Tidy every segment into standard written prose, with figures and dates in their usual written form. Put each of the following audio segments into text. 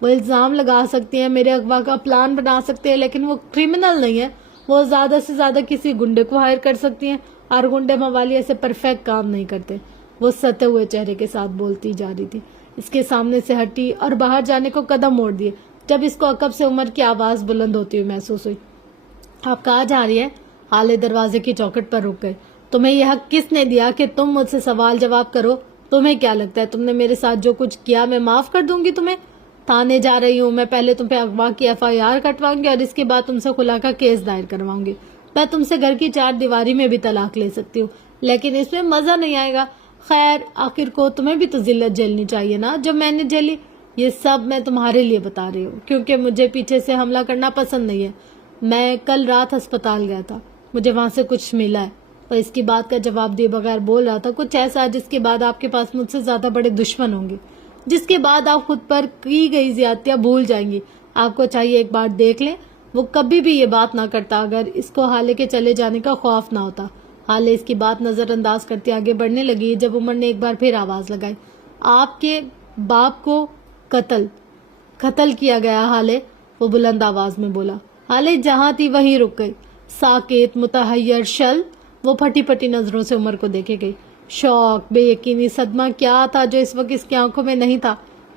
وہ الزام لگا سکتی ہیں، میرے اغوا کا پلان بنا سکتے ہیں، لیکن وہ کرمنل نہیں ہے. وہ زیادہ سے زیادہ کسی گنڈے کو ہائر کر سکتی ہیں، اور گنڈے موالی ایسے پرفیکٹ کام نہیں کرتے. وہ ستے ہوئے چہرے کے ساتھ بولتی جا رہی تھی. اس کے سامنے سے ہٹی اور باہر جانے کو قدم موڑ دیے جب اس کو عقب سے عمر کی آواز بلند ہوتی ہوئی محسوس ہوئی. آپ کہاں جا رہی ہے؟ حالے دروازے کی چوکھٹ پر رک گئے. تمہیں یہ حق کس نے دیا کہ تم مجھ سے سوال جواب کرو؟ تمہیں کیا لگتا ہے تم نے میرے ساتھ جو کچھ کیا میں معاف کر دوں گی تمہیں؟ تھانے جا رہی ہوں میں. پہلے تم پہ اغوا کی FIR کٹواؤں گی اور اس کے بعد تم سے خلا کا کیس دائر کرواؤں گی. میں تم سے گھر کی 4 دیواری میں بھی طلاق لے سکتی ہوں، لیکن اس میں مزہ نہیں آئے گا. خیر آخر کو تمہیں بھی تو ذلت جھیلنی چاہیے نا جو میں نے جھیلی. یہ سب میں تمہارے لیے بتا رہی ہوں کیونکہ مجھے پیچھے سے حملہ کرنا پسند نہیں ہے. میں کل رات ہسپتال گیا تھا، مجھے وہاں سے کچھ ملا ہے. اور اس کی بات کا جواب دیے بغیر بول رہا تھا کچھ ایسا جس کے بعد آپ کے پاس مجھ سے زیادہ بڑے دشمن ہوں گے، جس کے بعد آپ خود پر کی گئی زیادتیاں بھول جائیں گی. آپ کو چاہیے ایک بار دیکھ لیں. وہ کبھی بھی یہ بات نہ کرتا اگر اس کو حالے کے چلے جانے کا خوف نہ ہوتا. حالے اس کی بات نظر انداز کرتے آگے بڑھنے لگی جب عمر نے ایک بار پھر آواز لگائی. آپ کے باپ کو قتل کیا گیا حالے، وہ بلند آواز میں بولا. حالے جہاں تھی وہیں رک گئی، ساکت متحیر شل. وہ پھٹی پھٹی نظروں سے عمر کو دیکھے گئی. شوق، بے یقینی، صدمہ کیا تھا جو اس وقت اس کی آنکھوں میں نہیں تھا.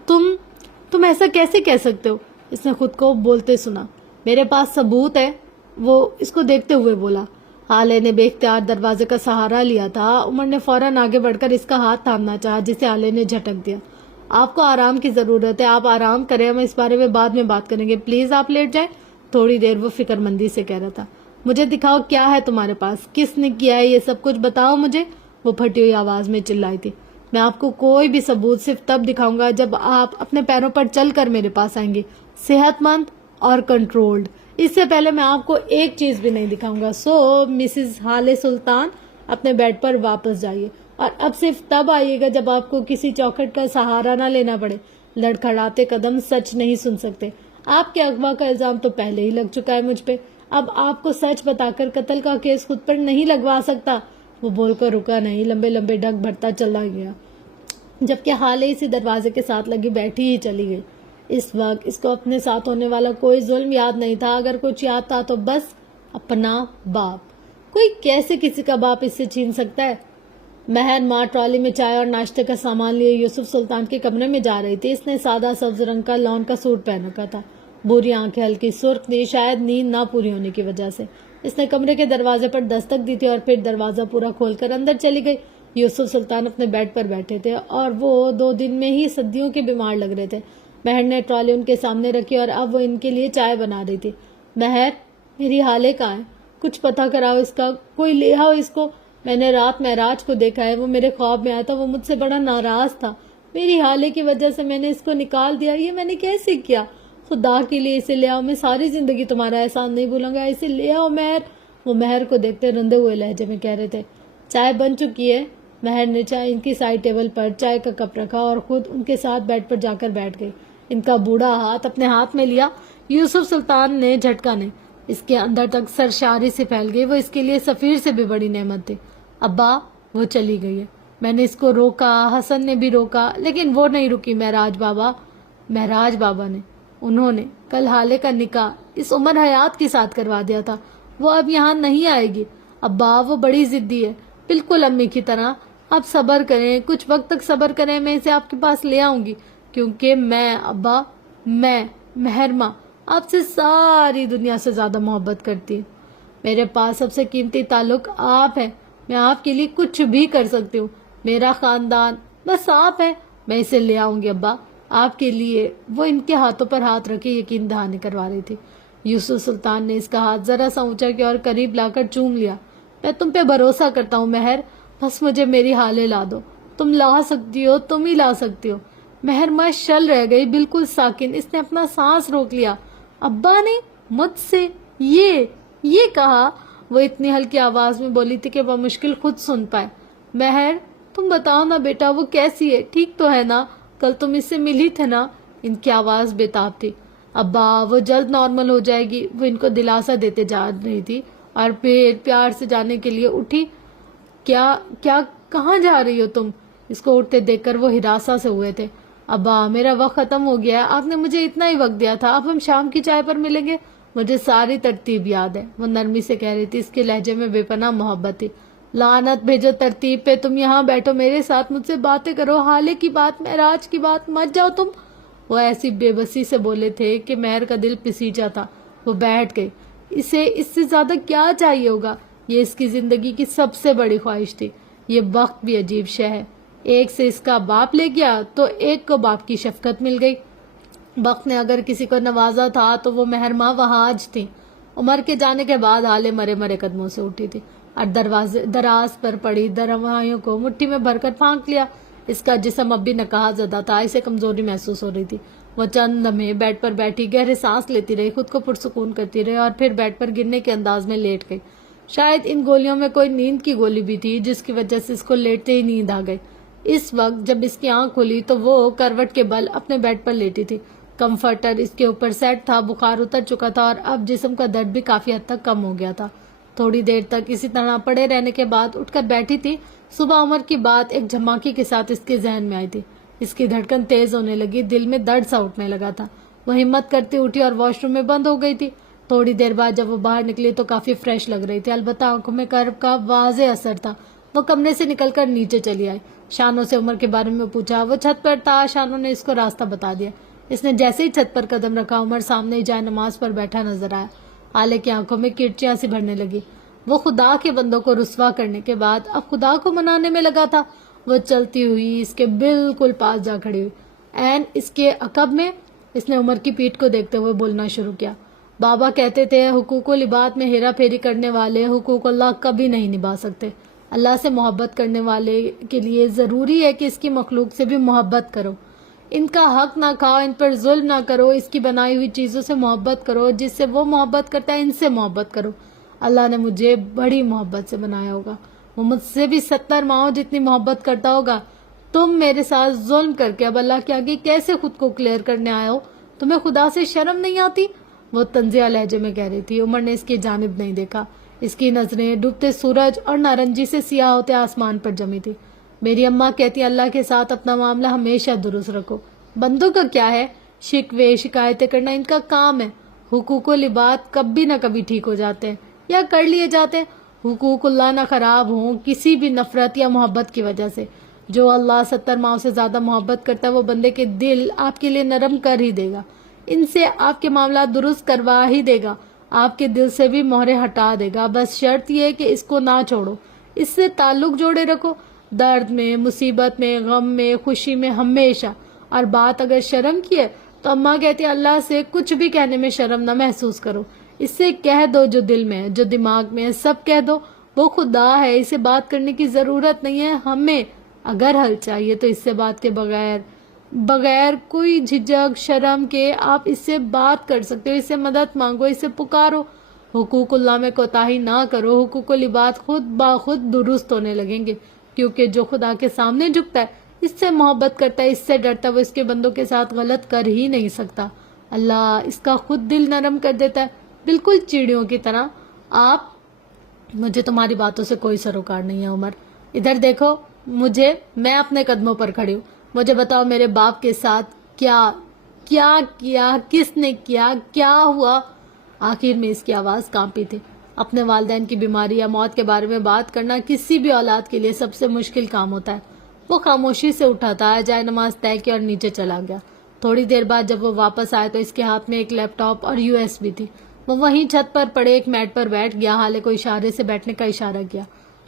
تم ایسا کیسے کہہ سکتے ہو؟ اس نے خود کو بولتے سنا. میرے پاس ثبوت ہے، وہ اس کو دیکھتے ہوئے بولا. حالے نے بے اختیار دروازے کا سہارا لیا تھا. عمر نے فوراً آگے بڑھ کر اس کا ہاتھ تھامنا چاہا جسے حالے نے جھٹک دیا. آپ کو آرام کی ضرورت ہے، آپ آرام کریں، ہم اس بارے میں بعد میں بات کریں گے. پلیز آپ لیٹ جائیں. تھوڑی دیر وہ فکر مندی سے کہہ رہا تھا. مجھے دکھاؤ کیا ہے تمہارے پاس، کس نے کیا ہے یہ سب کچھ بتاؤ مجھے، وہ پھٹی ہوئی آواز میں چلائی تھی. میں آپ کو کوئی بھی ثبوت صرف تب دکھاؤں گا جب آپ اپنے پیروں پر چل کر میرے پاس آئیں گے، صحت مند اور کنٹرولڈ. اس سے پہلے میں آپ کو ایک چیز بھی نہیں دکھاؤں گا. سو مسز حالے سلطان اپنے بیڈ پر واپس جائیے، اور اب صرف تب آئیے گا جب آپ کو کسی چوکھٹ کا سہارا نہ لینا پڑے. لڑکھڑاتے قدم سچ نہیں سن سکتے. آپ کے اغوا کا الزام تو پہلے ہی لگ چکا ہے مجھ پہ، اب آپ کو سچ بتا کر قتل کا کیس خود پر نہیں لگوا سکتا. وہ بول کر رکا نہیں، لمبے لمبے ڈگ بھرتا چلا گیا جبکہ حالے اسی دروازے کے ساتھ لگی بیٹھی ہی چلی گئی. اس وقت اس کو اپنے ساتھ ہونے والا کوئی ظلم یاد نہیں تھا. اگر کچھ یاد تھا تو بس اپنا باپ. کوئی کیسے کسی کا باپ اس سے چھین سکتا ہے؟ مہر ماں ٹرالی میں چائے اور ناشتے کا سامان لیے یوسف سلطان کے کمرے میں جا رہی تھی. اس نے سادہ سبز رنگ کا لون کا سوٹ پہن رکھا تھا. بری آنکھیں ہلکی سرخ تھی، شاید نیند نہ پوری ہونے کی وجہ سے. اس نے کمرے کے دروازے پر دستک دی تھی اور پھر دروازہ پورا کھول کر اندر چلی گئی. یوسف سلطان اپنے بیڈ پر بیٹھے تھے اور وہ 2 دن میں ہی صدیوں کے بیمار لگ رہے تھے. مہر نے ٹرالی ان کے سامنے رکھی اور اب وہ ان کے لیے چائے بنا رہی تھی. مہر، میری حالے کہاں ہے؟ کچھ پتہ کراؤ اس کا، کوئی لے آؤ اس کو. میں نے رات معراج کو دیکھا ہے، وہ میرے خواب میں آیا تھا، وہ مجھ سے بڑا ناراض تھا. میری حالے کی وجہ سے میں نے اس کو نکال دیا. یہ میں نے کیسے کیا؟ خدا کے لیے اسے لے آؤ، میں ساری زندگی تمہارا احسان نہیں بھولوں گا. اسے لے آؤ مہر. وہ مہر کو دیکھتے رندے ہوئے لہجے میں کہہ رہے تھے. چائے بن چکی ہے. مہر نے چائے ان کی سائڈ ٹیبل پر چائے کا کپ رکھا اور خود ان کے ساتھ بیڈ پر جا کر بیٹھ گئی. ان کا بوڑھا ہاتھ اپنے ہاتھ میں لیا. یوسف سلطان نے جھٹکا نے اس کے اندر تک سرشاری سے پھیل گئی. وہ اس کے لیے سفیر سے بھی بڑی نعمت تھی. ابا، وہ چلی گئی ہے. میں نے اس کو روکا، حسن نے بھی روکا، لیکن وہ نہیں رکی. مہراج بابا نے، انہوں نے کل حالے کا نکاح اس عمر حیات کے ساتھ کروا دیا تھا. وہ اب یہاں نہیں آئے گی. ابا، وہ بڑی ضدی ہے، بالکل امی کی طرح. آپ صبر کریں، کچھ وقت تک صبر کریں، میں اسے آپ کے پاس لے آؤں گی. کیونکہ میں مہر ماں آپ سے ساری دنیا سے زیادہ محبت کرتی ہوں. میرے پاس سب سے قیمتی تعلق آپ ہے. میں آپ کے لیے کچھ بھی کر سکتی ہوں. میرا خاندان بس آپ ہے. میں اسے لے آؤں گی ابا، آپ کے لیے. وہ ان کے ہاتھوں پر ہاتھ رکھے یقین دہانی کروا رہی تھی. یوسف سلطان نے اس کا ہاتھ ذرا سا اونچا کیا اور قریب لا کر چوم لیا. میں تم پہ بھروسہ کرتا ہوں مہر، بس مجھے میری حالے لا دو. تم لا سکتی ہو، تم ہی لا سکتی ہو. مہر ماں شل رہ گئی، بالکل ساکن. اس نے اپنا سانس روک لیا. ابا نے مجھ سے یہ کہا؟ وہ اتنی ہلکی آواز میں بولی تھی کہ وہ مشکل خود سن پائے. مہر، تم بتاؤ نا بیٹا، وہ کیسی ہے؟ ٹھیک تو ہے نا؟ کل تم اس سے ملی تھے نا؟ ان کی آواز بےتاب تھی. ابا، وہ جلد نارمل ہو جائے گی. وہ ان کو دلاسا دیتے جا رہی تھی اور پھر پیار سے جانے کے لیے اٹھی. کیا کہاں جا رہی ہو تم؟ اس کو اٹھتے دیکھ کر وہ ہراساں سے ہوئے تھے. ابا میرا وقت ختم ہو گیا ہے، آپ نے مجھے اتنا ہی وقت دیا تھا، اب ہم شام کی چائے پر ملیں گے۔ مجھے ساری ترتیب یاد ہے، وہ نرمی سے کہہ رہی تھی، اس کے لہجے میں بے پناہ محبت تھی۔ لعنت بھیجو ترتیب پہ، تم یہاں بیٹھو میرے ساتھ، مجھ سے باتیں کرو، حالے کی بات، معراج کی بات، مت جاؤ تم۔ وہ ایسی بے بسی سے بولے تھے کہ مہر کا دل پسیجا تھا۔ وہ بیٹھ گئی، اسے اس سے زیادہ کیا چاہیے ہوگا؟ یہ اس کی زندگی کی سب سے بڑی خواہش تھی۔ یہ وقت بھی عجیب شے ہے، ایک سے اس کا باپ لے گیا تو ایک کو باپ کی شفقت مل گئی۔ وقت نے اگر کسی کو نوازا تھا تو وہ مہرماں وہاں آج تھی۔ عمر کے جانے کے بعد حالے مرے مرے قدموں سے اٹھی تھی اور دراز پر پڑی دروائیوں کو مٹھی میں بھر کر پھانک لیا۔ اس کا جسم اب بھی نکاح زدہ تھا، اسے کمزوری محسوس ہو رہی تھی۔ وہ چند لمحے بیڈ پر بیٹھی گہرے سانس لیتی رہی، خود کو پرسکون کرتی رہی اور پھر بیڈ پر گرنے کے انداز میں لیٹ گئی۔ شاید ان گولیوں میں کوئی نیند کی گولی بھی تھی جس کی وجہ سے اس کو لیٹتے ہی نیند آ گئی۔ اس وقت جب اس کی آنکھ کھلی تو وہ کروٹ کے بل اپنے بیڈ پر لیٹی تھی۔ کمفرٹر اس کے اوپر سیٹ تھا، بخار اتر چکا تھا اور اب جسم کا درد بھی کافی حد تک کم ہو گیا تھا۔ تھوڑی دیر تک اسی طرح پڑے رہنے کے بعد اٹھ کر بیٹھی تھی۔ صبح عمر کی بات ایک جھماکی کے ساتھ اس کے ذہن میں آئی تھی۔ اس کی دھڑکن تیز ہونے لگی، دل میں درد سا اٹھنے لگا تھا۔ وہ ہمت کرتی اٹھی اور واش روم میں بند ہو گئی تھی۔ تھوڑی دیر بعد جب وہ باہر نکلی تو کافی فریش لگ رہی تھی، البتہ آنکھوں میں کرب کا واضح اثر تھا۔ وہ کمرے سے نکل کر نیچے چلی آئی۔ شانو سے عمر کے بارے میں پوچھا، وہ چھت پر تھا۔ شانو نے اس کو راستہ بتا دیا۔ اس نے جیسے ہی چھت پر قدم رکھا عمر سامنے ہی جائے نماز پر بیٹھا نظر آیا۔ حالے کی آنکھوں میں کرچیاں سی بھرنے لگی۔ وہ خدا کے بندوں کو رسوا کرنے کے بعد اب خدا کو منانے میں لگا تھا۔ وہ چلتی ہوئی اس کے بالکل پاس جا کھڑی ہوئی، عین اس کے عقب میں۔ اس نے عمر کی پیٹھ کو دیکھتے ہوئے بولنا شروع کیا، بابا کہتے تھے حقوق العباد میں ہیرا پھیری کرنے والے حقوق اللہ کبھی نہیں نبھا سکتے۔ اللہ سے محبت کرنے والے کے لیے ضروری ہے کہ اس کی مخلوق سے بھی محبت کرو، ان کا حق نہ کھاؤ، ان پر ظلم نہ کرو، اس کی بنائی ہوئی چیزوں سے محبت کرو، جس سے وہ محبت کرتا ہے ان سے محبت کرو۔ اللہ نے مجھے بڑی محبت سے بنایا ہوگا، وہ مجھ سے بھی 70 ماؤں جتنی محبت کرتا ہوگا۔ تم میرے ساتھ ظلم کر کے اب اللہ کے آگے کیسے خود کو کلیئر کرنے آئے ہو؟ تمہیں خدا سے شرم نہیں آتی؟ وہ تنزیہ لہجے میں کہہ رہی تھی۔ عمر نے اس کی جانب نہیں دیکھا، اس کی نظریں ڈوبتے سورج اور نارنجی سے سیاہ ہوتے آسمان پر جمی تھی۔ میری اماں کہتی اللہ کے ساتھ اپنا معاملہ ہمیشہ درست رکھو۔ بندوں کا کیا ہے؟ شکوے شکایتیں کرنا ان کا کام ہے۔ حقوق العباد کبھی نہ کبھی ٹھیک ہو جاتے ہیں یا کر لیے جاتے ہیں۔ حقوق اللہ نہ خراب ہوں کسی بھی نفرت یا محبت کی وجہ سے۔ جو اللہ 70 ماؤں سے زیادہ محبت کرتا ہے وہ بندے کے دل آپ کے لیے نرم کر ہی دے گا، ان سے آپ کے معاملات درست کروا ہی دے گا، آپ کے دل سے بھی مہرے ہٹا دے گا۔ بس شرط یہ ہے کہ اس کو نہ چھوڑو، اس سے تعلق جوڑے رکھو، درد میں، مصیبت میں، غم میں، خوشی میں، ہمیشہ۔ اور بات اگر شرم کی ہے تو اماں کہتی ہے اللہ سے کچھ بھی کہنے میں شرم نہ محسوس کرو، اس سے کہہ دو جو دل میں ہے، جو دماغ میں ہے، سب کہہ دو۔ وہ خدا ہے، اسے بات کرنے کی ضرورت نہیں ہے ہمیں۔ اگر حل چاہیے تو اس سے بات کے بغیر کوئی جھجک شرم کے آپ اس سے بات کر سکتے ہو، اس سے مدد مانگو، اس سے پکارو۔ حقوق اللہ میں کوتاہی نہ کرو، حقوق العباد خود بخود درست ہونے لگیں گے، کیونکہ جو خدا کے سامنے جھکتا ہے، اس سے محبت کرتا ہے، اس سے ڈرتا ہے، وہ اس کے بندوں کے ساتھ غلط کر ہی نہیں سکتا۔ اللہ اس کا خود دل نرم کر دیتا ہے، بالکل چڑیوں کی طرح۔ مجھے تمہاری باتوں سے کوئی سروکار نہیں ہے عمر، ادھر دیکھو مجھے، میں اپنے قدموں پر کھڑی ہوں، مجھے بتاؤ میرے باپ کے ساتھ کیا کیا، کس نے کیا، کیا ہوا؟ آخر میں اس کی آواز کانپی تھی۔ اپنے والدین کی بیماری یا موت کے بارے میں بات کرنا کسی بھی اولاد کے لیے سب سے مشکل کام ہوتا ہے۔ وہ خاموشی سے اٹھا تھا، جائے نماز طے کی اور نیچے چلا گیا۔ تھوڑی دیر بعد جب وہ واپس آئے تو اس کے ہاتھ میں ایک لیپ ٹاپ اور USB تھی۔ وہ وہیں چھت پر پڑے ایک میٹ پر بیٹھ گیا، حالے کو اشارے سے بیٹھنے کا اشارہ کیا۔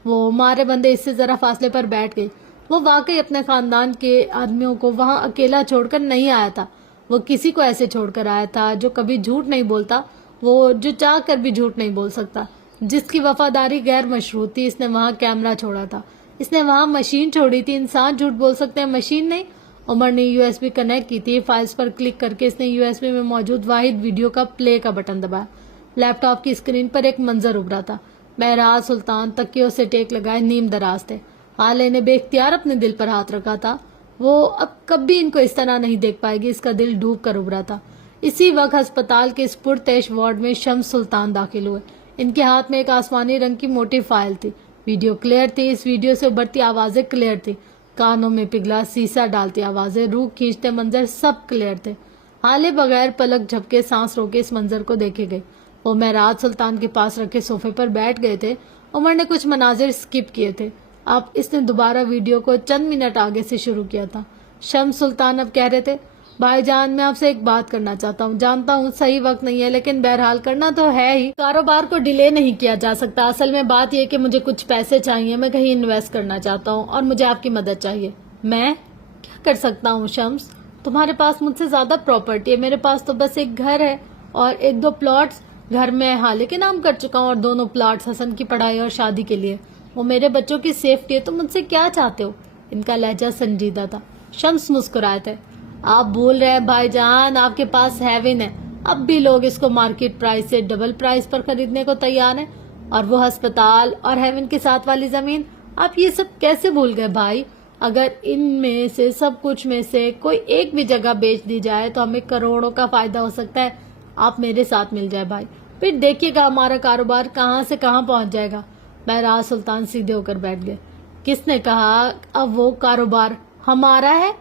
وہ مارے بندے اس سے ذرا فاصلے پر بیٹھ گئی۔ وہ واقعی اپنے خاندان کے آدمیوں کو وہاں اکیلا چھوڑ کر نہیں آیا تھا، وہ کسی کو ایسے چھوڑ کر آیا تھا جو کبھی جھوٹ نہیں بولتا، وہ جو چاہ کر بھی جھوٹ نہیں بول سکتا، جس کی وفاداری غیر مشروط تھی۔ اس نے وہاں کیمرہ چھوڑا تھا، اس نے وہاں مشین چھوڑی تھی۔ انسان جھوٹ بول سکتے ہیں، مشین نہیں۔ عمر نے USB کنیکٹ کی تھی، فائلز پر کلک کر کے اس نے USB میں موجود واحد ویڈیو کا پلے کا بٹن دبایا۔ لیپ ٹاپ کی اسکرین پر ایک منظر ابھرا تھا۔ مہراز سلطان تکیوں سے ٹیک لگائے نیم دراز تھے، حالے نے بے اختیار اپنے دل پر ہاتھ رکھا تھا۔ وہ اب کبھی ان کو اس طرح نہیں دیکھ پائے گی، اس کا دل ڈوب کر ابھرا تھا۔ اسی وقت ہسپتال کے اس پرتعش وارڈ میں شمس سلطان داخل ہوئے۔ ان کے ہاتھ میں ایک آسمانی رنگ کی موٹی فائل تھی، ویڈیو کلیئر تھی، اس ویڈیو سے ابھرتی آوازیں کلیئر تھی۔ کانوں میں پگھلا سیسا ڈالتی آوازیں، روح کھینچتے منظر سب کلیئر تھے۔ حالے بغیر پلک جھپکے سانس روکے اس منظر کو دیکھے گئے۔ وہ مہراج سلطان کے پاس رکھے صوفے پر بیٹھ گئے تھے۔ عمر نے کچھ مناظر سکپ کیے تھے۔ اب اس نے دوبارہ ویڈیو کو چند منٹ آگے سے شروع کیا تھا۔ شمس سلطان اب کہہ رہے تھے، بھائی جان میں آپ سے ایک بات کرنا چاہتا ہوں، جانتا ہوں صحیح وقت نہیں ہے لیکن بہرحال کرنا تو ہے ہی، کاروبار کو ڈیلے نہیں کیا جا سکتا۔ اصل میں بات یہ کہ مجھے کچھ پیسے چاہیے، میں کہیں انویسٹ کرنا چاہتا ہوں اور مجھے آپ کی مدد چاہیے۔ میں کیا کر سکتا ہوں شمس؟ تمہارے پاس مجھ سے زیادہ پراپرٹی ہے، میرے پاس تو بس ایک گھر ہے اور ایک دو پلاٹس۔ گھر میں حالے کے نام کر چکا ہوں اور دونوں پلاٹس حسن کی پڑھائی اور شادی کے لیے۔ وہ میرے بچوں کی سیفٹی ہے، تم مجھ سے کیا چاہتے ہو؟ ان کا لہجہ سنجیدہ تھا۔ شمس مسکرائے تھے، آپ بھول رہے ہیں بھائی جان، آپ کے پاس ہیون ہے، اب بھی لوگ اس کو مارکیٹ پرائس سے ڈبل پرائس پر خریدنے کو تیار ہیں، اور وہ ہسپتال اور ہیون کے ساتھ والی زمین، آپ یہ سب کیسے بھول گئے بھائی؟ اگر ان میں سے سب کچھ میں سے کوئی ایک بھی جگہ بیچ دی جائے تو ہمیں کروڑوں کا فائدہ ہو سکتا ہے۔ آپ میرے ساتھ مل جائے بھائی، پھر دیکھیے گا ہمارا کاروبار کہاں سے کہاں پہنچ جائے گا۔ مہراج سلطان سیدھے ہو کر بیٹھ گئے۔ کس نے کہا اب وہ کاروبار ہمارا ہے؟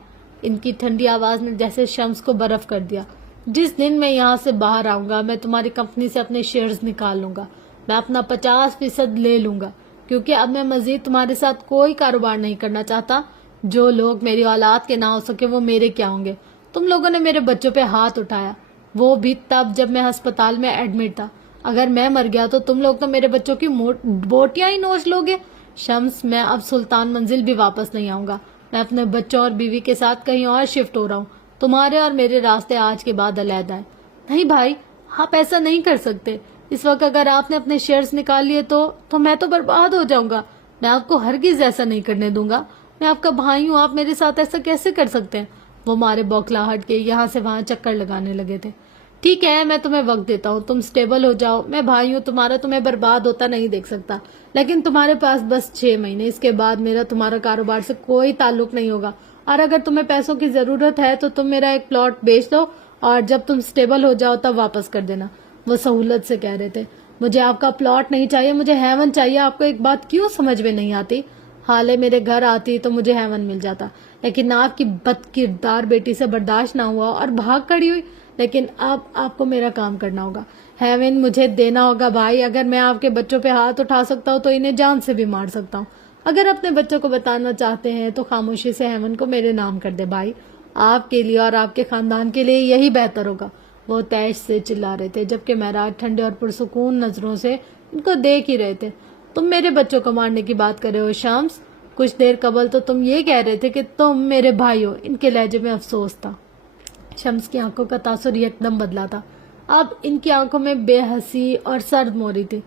ان کی ٹھنڈی آواز نے جیسے شمس کو برف کر دیا۔ جس دن میں یہاں سے باہر آؤں گا میں تمہاری کمپنی سے اپنے شیئرز نکال لوں گا، میں اپنا 50% لے لوں گا، کیونکہ اب میں مزید تمہارے ساتھ کوئی کاروبار نہیں کرنا چاہتا۔ جو لوگ میری اولاد کے نہ ہو سکے وہ میرے کیا ہوں گے؟ تم لوگوں نے میرے بچوں پہ ہاتھ اٹھایا، وہ بھی تب جب میں ہسپتال میں ایڈمٹ تھا۔ اگر میں مر گیا تو تم لوگ تو میرے بچوں کی بوٹیاں ہی نوچ لوگے۔ شمس میں اب سلطان منزل بھی واپس نہیں آؤں گا، میں اپنے بچوں اور بیوی کے ساتھ کہیں اور شفٹ ہو رہا ہوں، تمہارے اور میرے راستے آج کے بعد علیحدہ ہیں۔ نہیں بھائی، آپ ایسا نہیں کر سکتے، اس وقت اگر آپ نے اپنے شیئرز نکال لیے تو میں تو برباد ہو جاؤں گا۔ میں آپ کو ہرگز ایسا نہیں کرنے دوں گا، میں آپ کا بھائی ہوں، آپ میرے ساتھ ایسا کیسے کر سکتے ہیں؟ وہ مارے بوکھلاہٹ کے یہاں سے وہاں چکر لگانے لگے تھے۔ ٹھیک ہے، میں تمہیں وقت دیتا ہوں، تم سٹیبل ہو جاؤ، میں بھائی ہوں تمہارا، تمہیں برباد ہوتا نہیں دیکھ سکتا، لیکن تمہارے پاس بس 6 مہینے، اس کے بعد میرا تمہارا کاروبار سے کوئی تعلق نہیں ہوگا، اور اگر تمہیں پیسوں کی ضرورت ہے تو تم میرا ایک پلاٹ بیچ دو اور جب تم سٹیبل ہو جاؤ تب واپس کر دینا۔ وہ سہولت سے کہہ رہے تھے، مجھے آپ کا پلاٹ نہیں چاہیے، مجھے ہیون چاہیے۔ آپ کو ایک بات کیوں سمجھ میں نہیں آتی؟ حالے میرے گھر آتی تو مجھے ہیون مل جاتا، لیکن آپ کی بد کردار بیٹی سے برداشت نہ ہوا اور بھاگ کھڑی ہوئی، لیکن اب آپ کو میرا کام کرنا ہوگا، ہیون مجھے دینا ہوگا بھائی۔ اگر میں آپ کے بچوں پہ ہاتھ اٹھا سکتا ہوں تو انہیں جان سے بھی مار سکتا ہوں۔ اگر اپنے بچوں کو بتانا چاہتے ہیں تو خاموشی سے ہیون کو میرے نام کر دے بھائی، آپ کے لیے اور آپ کے خاندان کے لیے یہی بہتر ہوگا۔ وہ تیش سے چلا رہے تھے جبکہ مہراج ٹھنڈے اور پرسکون نظروں سے ان کو دیکھ ہی رہے تھے۔ تم میرے بچوں کو مارنے کی بات کر رہے ہو شمس؟ کچھ دیر قبل تو تم یہ کہہ رہے تھے کہ تم میرے بھائی ہو۔ ان کے لہجے میں افسوس تھا۔ شمس کی آنکھوں کا تاثر یکدم بدلا تھا، اب ان کی آنکھوں میں بے حسی اور سرد موری تھی۔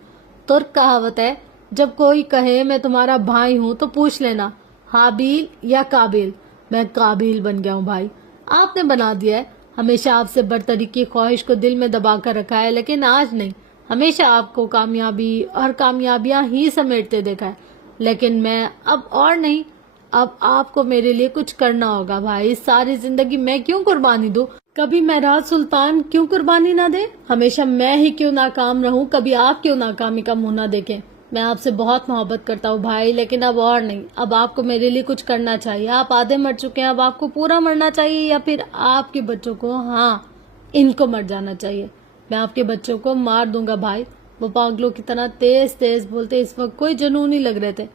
ترک کہاوت ہے، جب کوئی کہے میں تمہارا بھائی ہوں تو پوچھ لینا حابیل یا قابیل۔ میں قابیل بن گیا ہوں بھائی، آپ نے بنا دیا ہے۔ ہمیشہ آپ سے برتری کی خواہش کو دل میں دبا کر رکھا ہے، لیکن آج نہیں، ہمیشہ آپ کو کامیابی اور کامیابیاں ہی سمیٹتے دیکھا ہے، لیکن میں اب اور نہیں۔ اب آپ کو میرے لیے کچھ کرنا ہوگا بھائی، ساری زندگی میں کیوں قربانی دوں؟ کبھی مہراج سلطان کیوں قربانی نہ دے؟ ہمیشہ میں ہی کیوں ناکام رہوں؟ کبھی آپ کیوں ناکامی کا منہ نہ دیکھیں؟ میں آپ سے بہت محبت کرتا ہوں بھائی، لیکن اب اور نہیں۔ اب آپ کو میرے لیے کچھ کرنا چاہیے، آپ آدھے مر چکے ہیں، اب آپ کو پورا مرنا چاہیے، یا پھر آپ کے بچوں کو، ہاں ان کو مر جانا چاہیے۔ میں آپ کے بچوں کو مار دوں گا بھائی۔ وہ پاگلوں کی طرح تیز تیز بولتے، اس وقت کوئی جنونی لگ رہے تھے۔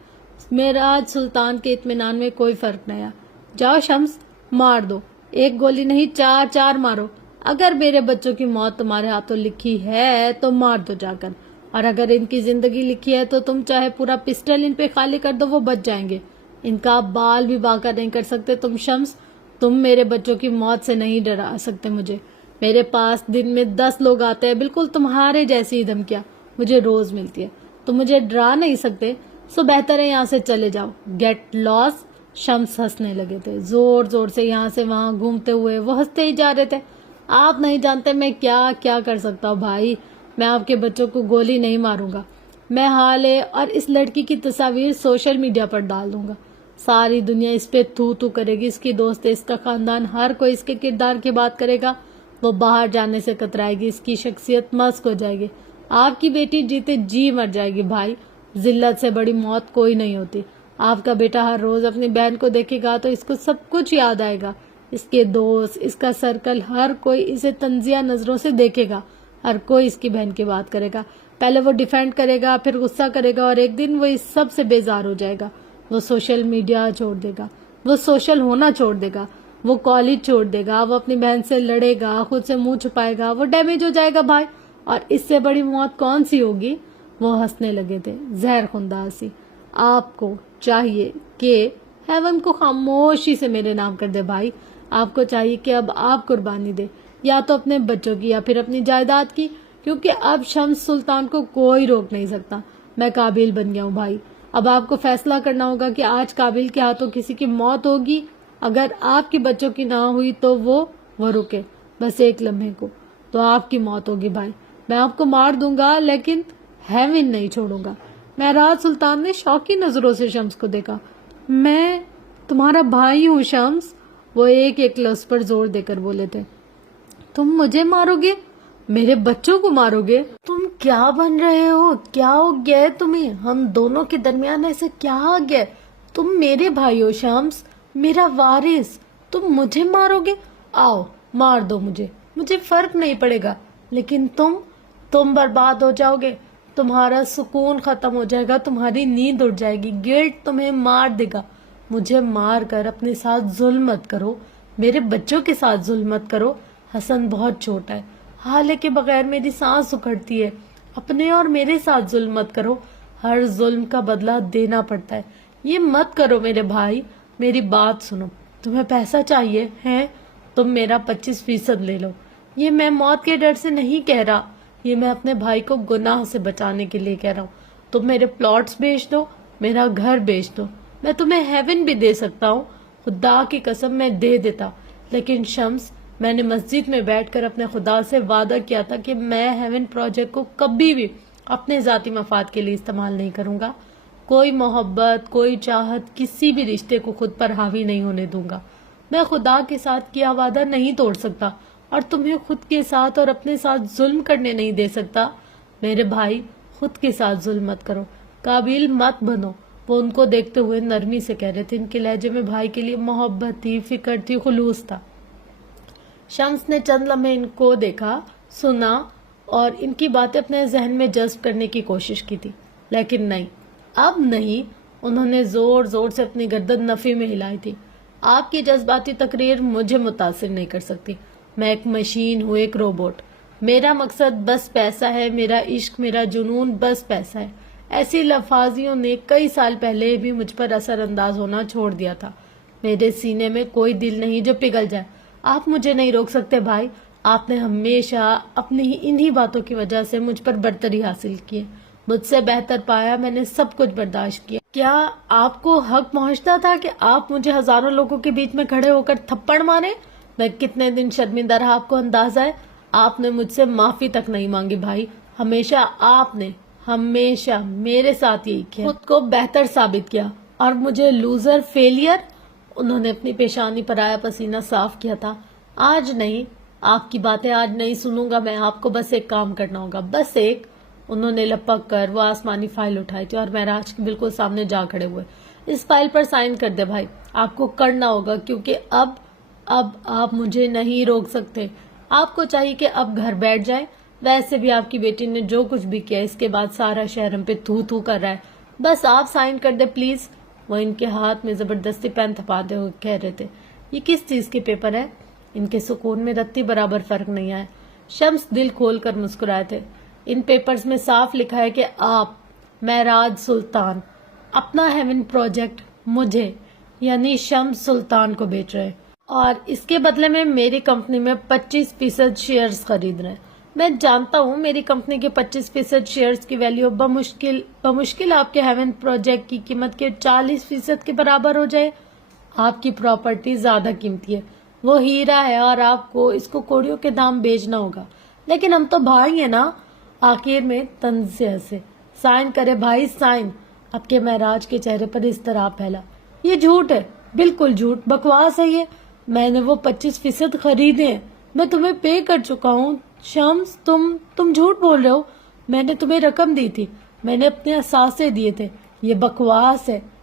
مہراج سلطان کے اطمینان میں کوئی فرق نہیں آیا۔ جاؤ شمس، مار دو، ایک گولی نہیں، 4 مارو۔ اگر میرے بچوں کی موت تمہارے ہاتھوں لکھی ہے تو مار دو جا کر، اور اگر ان کی زندگی لکھی ہے تو تم چاہے پورا پسٹل ان پہ خالی کر دو، وہ بچ جائیں گے۔ ان کا بال بھی باقا نہیں کر سکتے تم شمس۔ تم میرے بچوں کی موت سے نہیں ڈرا سکتے مجھے۔ میرے پاس دن میں 10 لوگ آتے ہیں، بالکل تمہارے جیسی ہی دھمکیاں مجھے روز ملتی ہے، تم مجھے ڈرا نہیں سکتے، سو بہتر ہے یہاں سے چلے جاؤ، گیٹ لاس۔ شمس ہنسنے لگے تھے، زور زور سے یہاں سے وہاں گھومتے ہوئے وہ ہنستے ہی جا رہے تھے۔ آپ نہیں جانتے میں کیا کیا کر سکتا ہوں بھائی، میں آپ کے بچوں کو گولی نہیں ماروں گا، میں حالے اور اس لڑکی کی تصاویر سوشل میڈیا پر ڈال دوں گا، ساری دنیا اس پہ تھو تھو کرے گی، اس کی دوست، اس کا خاندان، ہر کوئی اس کے کردار کی بات کرے گا، وہ باہر جانے سے کترائے گی، اس کی شخصیت مسک ہو جائے گی، آپ کی بیٹی جیتے جی مر جائے گی۔ بھائی، ذلت سے بڑی موت کوئی نہیں ہوتی، آپ کا بیٹا ہر روز اپنی بہن کو دیکھے گا تو اس کو سب کچھ یاد آئے گا. اس کے دوست، اس کا سرکل، ہر کوئی اسے طنزیہ نظروں سے دیکھے گا. ہر کوئی اس کی بہن کی بات کرے گا. پہلے وہ ڈیفینڈ کرے گا، پھر غصہ کرے گا، اور ایک دن وہ اس سب سے بیزار ہو جائے گا. وہ سوشل میڈیا چھوڑ دے گا، وہ سوشل ہونا چھوڑ دے گا، وہ کالج چھوڑ دے گا، وہ اپنی بہن سے لڑے گا، خود سے منہ چھپائے گا، وہ ڈیمیج ہو جائے گا بھائی. اور اس سے بڑی موت کون سی ہوگی؟ وہ ہنسنے لگے تھے، زہر خندہ ہنسی. آپ کو چاہیے کہ ہیون کو خاموشی سے میرے نام کر دے بھائی. آپ کو چاہیے کہ اب آپ قربانی دے، یا تو اپنے بچوں کی یا پھر اپنی جائیداد کی، کیونکہ اب شمس سلطان کو کوئی روک نہیں سکتا. میں قابل بن گیا ہوں بھائی. اب آپ کو فیصلہ کرنا ہوگا کہ آج قابل کے ہاتھوں کسی کی موت ہوگی. اگر آپ کے بچوں کی نہ ہوئی تو وہ رکے بس ایک لمحے کو، تو آپ کی موت ہوگی بھائی. میں آپ کو مار دوں گا لیکن ہیون نہیں چھوڑوں گا. مہراج سلطان نے شوقی نظروں سے شمس کو دیکھا. میں تمہارا بھائی ہوں شمس، وہ ایک ایک لفظ پر زور دے کر بولے تھے. تم مجھے مارو گے؟ میرے بچوں کو مارو گے؟ تم کیا بن رہے ہو؟ کیا ہو گیا ہے تمہیں؟ ہم دونوں کے درمیان ایسا کیا آ گیا؟ تم میرے بھائی ہو شمس، میرا وارث. تم مجھے مارو گے؟ آؤ مار دو مجھے فرق نہیں پڑے گا. لیکن تم برباد ہو جاؤ گے. تمہارا سکون ختم ہو جائے گا، تمہاری نیند اڑ جائے گی، گلٹ تمہیں مار دے گا. مجھے مار کر اپنے ساتھ ظلم مت کرو، میرے بچوں کے ساتھ ظلم مت کرو. حسن بہت چھوٹا ہے، حالے کے بغیر میری سانس اکھڑتی ہے. اپنے اور میرے ساتھ ظلم مت کرو، ہر ظلم کا بدلہ دینا پڑتا ہے. یہ مت کرو میرے بھائی. میری بات سنو، تمہیں پیسہ چاہیے ہے؟ تم میرا 25% لے لو. یہ میں موت کے ڈر سے نہیں کہہ رہا، یہ میں اپنے بھائی کو گناہ سے بچانے کے لیے کہہ رہا ہوں. تم میرے پلاٹس بیچ دو، میرا گھر بیچ دو، میں تمہیں ہیون بھی دے سکتا ہوں. خدا کی قسم میں دے دیتا. لیکن شمس، میں نے مسجد میں بیٹھ کر اپنے خدا سے وعدہ کیا تھا کہ میں ہیون پروجیکٹ کو کبھی بھی اپنے ذاتی مفاد کے لیے استعمال نہیں کروں گا. کوئی محبت، کوئی چاہت کسی بھی رشتے کو خود پر حاوی نہیں ہونے دوں گا. میں خدا کے ساتھ کیا وعدہ نہیں توڑ سکتا، اور تمہیں خود کے ساتھ اور اپنے ساتھ ظلم کرنے نہیں دے سکتا. میرے بھائی، خود کے ساتھ ظلم مت کرو، قابل مت بنو. وہ ان کو دیکھتے ہوئے نرمی سے کہہ رہے تھے. ان کے لہجے میں بھائی کے لیے محبت تھی، فکر تھی، خلوص تھا. شمس نے چند لمحے ان کو دیکھا، سنا اور ان کی باتیں اپنے ذہن میں جذب کرنے کی کوشش کی تھی. لیکن نہیں، اب نہیں. انہوں نے زور زور سے اپنی گردن نفی میں ہلائی تھی. آپ کی جذباتی تقریر مجھے متاثر نہیں کر سکتی. میں ایک مشین ہوں، ایک روبوٹ. میرا مقصد بس پیسہ ہے، میرا عشق، میرا جنون بس پیسہ ہے. ایسی لفاظیوں نے کئی سال پہلے بھی مجھ پر اثر انداز ہونا چھوڑ دیا تھا. میرے سینے میں کوئی دل نہیں جو پگھل جائے. آپ مجھے نہیں روک سکتے بھائی. آپ نے ہمیشہ اپنی انہی باتوں کی وجہ سے مجھ پر برتری حاصل کی. مجھ سے بہتر پایا، میں نے سب کچھ برداشت کیا. کیا آپ کو حق پہنچتا تھا کہ آپ مجھے ہزاروں لوگوں کے بیچ میں کھڑے ہو کر تھپڑ مارے؟ میں کتنے دن شرمندہ رہا، آپ کو اندازہ ہے؟ آپ نے مجھ سے معافی تک نہیں مانگی بھائی. ہمیشہ آپ نے ہمیشہ میرے ساتھ یہی کیا، خود کو بہتر ثابت کیا اور مجھے لوزر، فیلئر. انہوں نے اپنی پیشانی پر آیا پسینہ صاف کیا تھا. آج نہیں، آپ کی باتیں آج نہیں سنوں گا میں. آپ کو بس ایک کام کرنا ہوگا، بس ایک. انہوں نے لپک کر وہ آسمانی فائل اٹھائی تھی اور مہراج کے بالکل سامنے جا کھڑے ہوئے. اس فائل پر سائن کر دے بھائی. آپ کو کرنا ہوگا کیونکہ اب آپ مجھے نہیں روک سکتے. آپ کو چاہیے کہ اب گھر بیٹھ جائیں. ویسے بھی آپ کی بیٹی نے جو کچھ بھی کیا، اس کے بعد سارا شہر ہم پہ تھو تھو کر رہا ہے. بس آپ سائن کر دے پلیز. وہ ان کے ہاتھ میں زبردستی پین تھپاتے ہوئے کہہ رہے تھے. یہ کس چیز کے پیپر ہے؟ ان کے سکون میں رتی برابر فرق نہیں آیا. شمس دل کھول کر مسکرائے تھے. ان پیپرز میں صاف لکھا ہے کہ آپ مہراج سلطان اپنا ہیون پروجیکٹ مجھے یعنی شمس سلطان کو بیچ رہے، اور اس کے بدلے میں میری کمپنی میں 25% شیئرز خرید رہے ہیں. میں جانتا ہوں میری کمپنی کے 25% شیئرز کی ویلیو بمشکل آپ کے ہیون پروجیکٹ کی قیمت کے 40% کے برابر ہو جائے. آپ کی پراپرٹی زیادہ قیمتی ہے، وہ ہیرا ہے، اور آپ کو اس کو کوڑیوں کے دام بیچنا ہوگا. لیکن ہم تو بھائی ہیں نا. آخر میں طنز سے ہنسے. سائن کرے بھائی، سائن. اب کے مہراج کے چہرے پر اضطراب پھیلا. یہ جھوٹ ہے، بالکل جھوٹ، بکواس ہے یہ. میں نے وہ 25% خریدے ہیں، میں تمہیں پے کر چکا ہوں. شمس، تم جھوٹ بول رہے ہو. میں نے تمہیں رقم دی تھی، میں نے اپنے اثاثے دیے تھے. یہ بکواس ہے.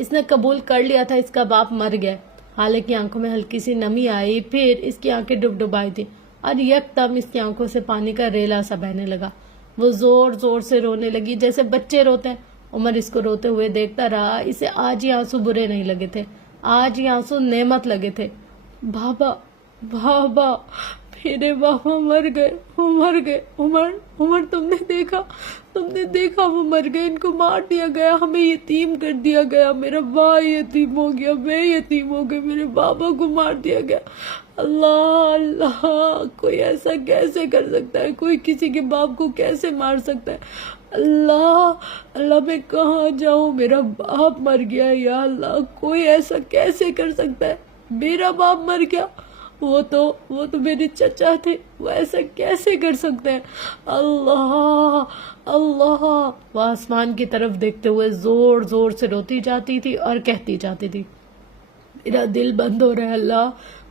اس نے قبول کر لیا تھا اس کا باپ مر گیا، حالانکہ آنکھوں میں ہلکی سی نمی آئی، پھر اس کی آنکھیں ڈب آئی تھی اور یکدم اس کی آنکھوں سے پانی کا ریلا سا بہنے لگا۔ وہ زور زور سے رونے لگی جیسے بچے روتے ہیں۔ عمر اس کو روتے ہوئے دیکھتا رہا۔ اسے آج یہ آنسو برے نہیں لگے تھے، آج یہ آنسو نعمت لگے تھے۔ بابا بابا، میرے بابا مر گئے، وہ مر گئے۔ عمر تم نے دیکھا وہ مر گئے، ان کو مار دیا گیا، ہمیں یتیم کر دیا گیا، میرا بھائی یتیم ہو گیا، میں یتیم ہو گئی، میرے بابا کو مار دیا گیا۔ اللہ اللہ، کوئی ایسا کیسے کر سکتا ہے؟ کوئی کسی کے باپ کو کیسے مار سکتا ہے؟ اللہ میں کہاں جاؤں؟ میرا باپ مر گیا، یا اللہ کوئی ایسا کیسے کر سکتا ہے؟ میرا باپ مر گیا، وہ تو میرے چچا تھے، وہ ایسا کیسے کر سکتے ہیں؟ اللہ اللہ۔ وہ آسمان کی طرف دیکھتے ہوئے زور زور سے روتی جاتی تھی اور کہتی جاتی تھی، میرا دل بند ہو رہا ہے اللہ،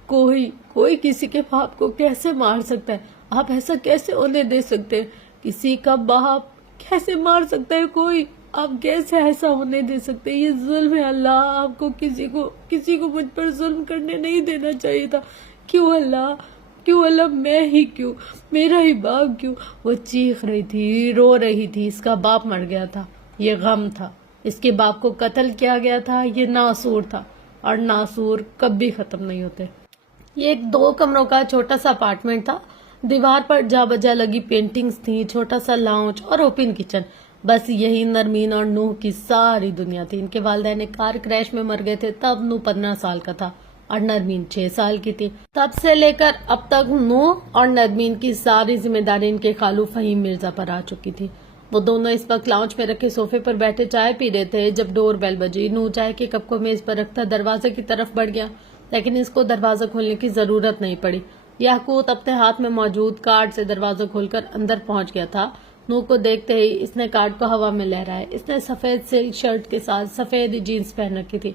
کوئی کسی کے باپ کو کیسے مار سکتا ہے؟ آپ ایسا کیسے ہونے دے سکتے ہیں؟ کسی کا باپ کیسے مار سکتا ہے کوئی؟ آپ کیسے ایسا ہونے دے سکتے ہیں؟ یہ ظلم ہے اللہ، آپ کو کسی کو مجھ پر ظلم کرنے نہیں دینا چاہیے تھا۔ کیوں اللہ میں ہی کیوں؟ میرا ہی باپ کیوں؟ وہ چیخ رہی تھی، رو رہی تھی، اس کا باپ مر گیا تھا، یہ غم تھا، اس کے باپ کو قتل کیا گیا تھا، یہ ناسور تھا، اور ناسور کبھی ختم نہیں ہوتے۔ یہ ایک 2 کمروں کا چھوٹا سا اپارٹمنٹ تھا، دیوار پر جا بجا لگی پینٹنگز تھیں، چھوٹا سا لاؤنج اور اوپن کچن، بس یہی نرمین اور نوح کی ساری دنیا تھی۔ ان کے والدین ایک کار کریش میں مر گئے تھے، تب نوح 15 سال کا تھا اور نرمین 6 سال کی تھی۔ تب سے لے کر اب تک نوح اور نرمین کی ساری ذمہ داری ان کے خالو فہیم مرزا پر آ چکی تھی۔ وہ دونوں اس وقت لاؤنج میں رکھے صوفے پر بیٹھے چائے پی رہے تھے جب ڈور بیل بجی۔ نوح چائے کے کپ کو میز پر رکھتا دروازے کی طرف بڑھ گیا، لیکن اس کو دروازہ کھولنے کی ضرورت نہیں پڑی۔ یاقوت اپنے ہاتھ میں موجود کارڈ سے دروازہ کھول کر اندر پہنچ گیا تھا۔ نوح کو دیکھتے ہی اس نے کارڈ کو ہوا میں لہرائے۔ اس نے سفید سلک شرٹ کے ساتھ سفید جینز پہن رکھی تھی،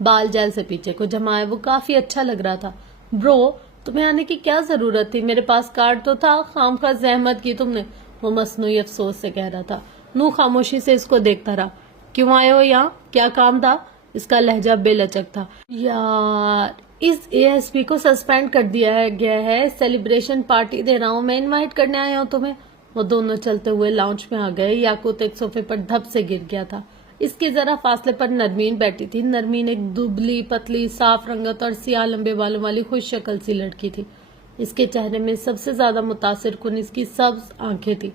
بال جیل سے پیچھے کو جمائے، وہ کافی اچھا لگ رہا تھا۔ برو، تمہیں آنے کی کیا ضرورت تھی؟ میرے پاس کارڈ تو تھا، خواہ زحمت کی تم نے، وہ مصنوعی افسوس سے کہہ رہا تھا۔ نوح خاموشی سے اس کو دیکھتا رہا۔ کیوں آئے ہو یہاں؟ کیا کام تھا؟ اس کا لہجہ بے لچک تھا۔ یار، اس ASP کو سسپینڈ کر دیا گیا ہے، سیلیبریشن پارٹی دے رہا ہوں میں، انوائٹ کرنے آیا ہوں تمہیں۔ وہ دونوں چلتے ہوئے لاؤنج میں آ گئے۔ یاقوت ایک صوفے پر دھپ سے گر گیا تھا، اس کے ذرا فاصلے پر نرمین بیٹھی تھی۔ نرمین ایک دبلی پتلی صاف رنگت اور سیاہ لمبے بالوں والی خوش شکل سی لڑکی تھی۔ اس کے چہرے میں سب سے زیادہ متاثر کن اس کی سبز آنکھیں تھی۔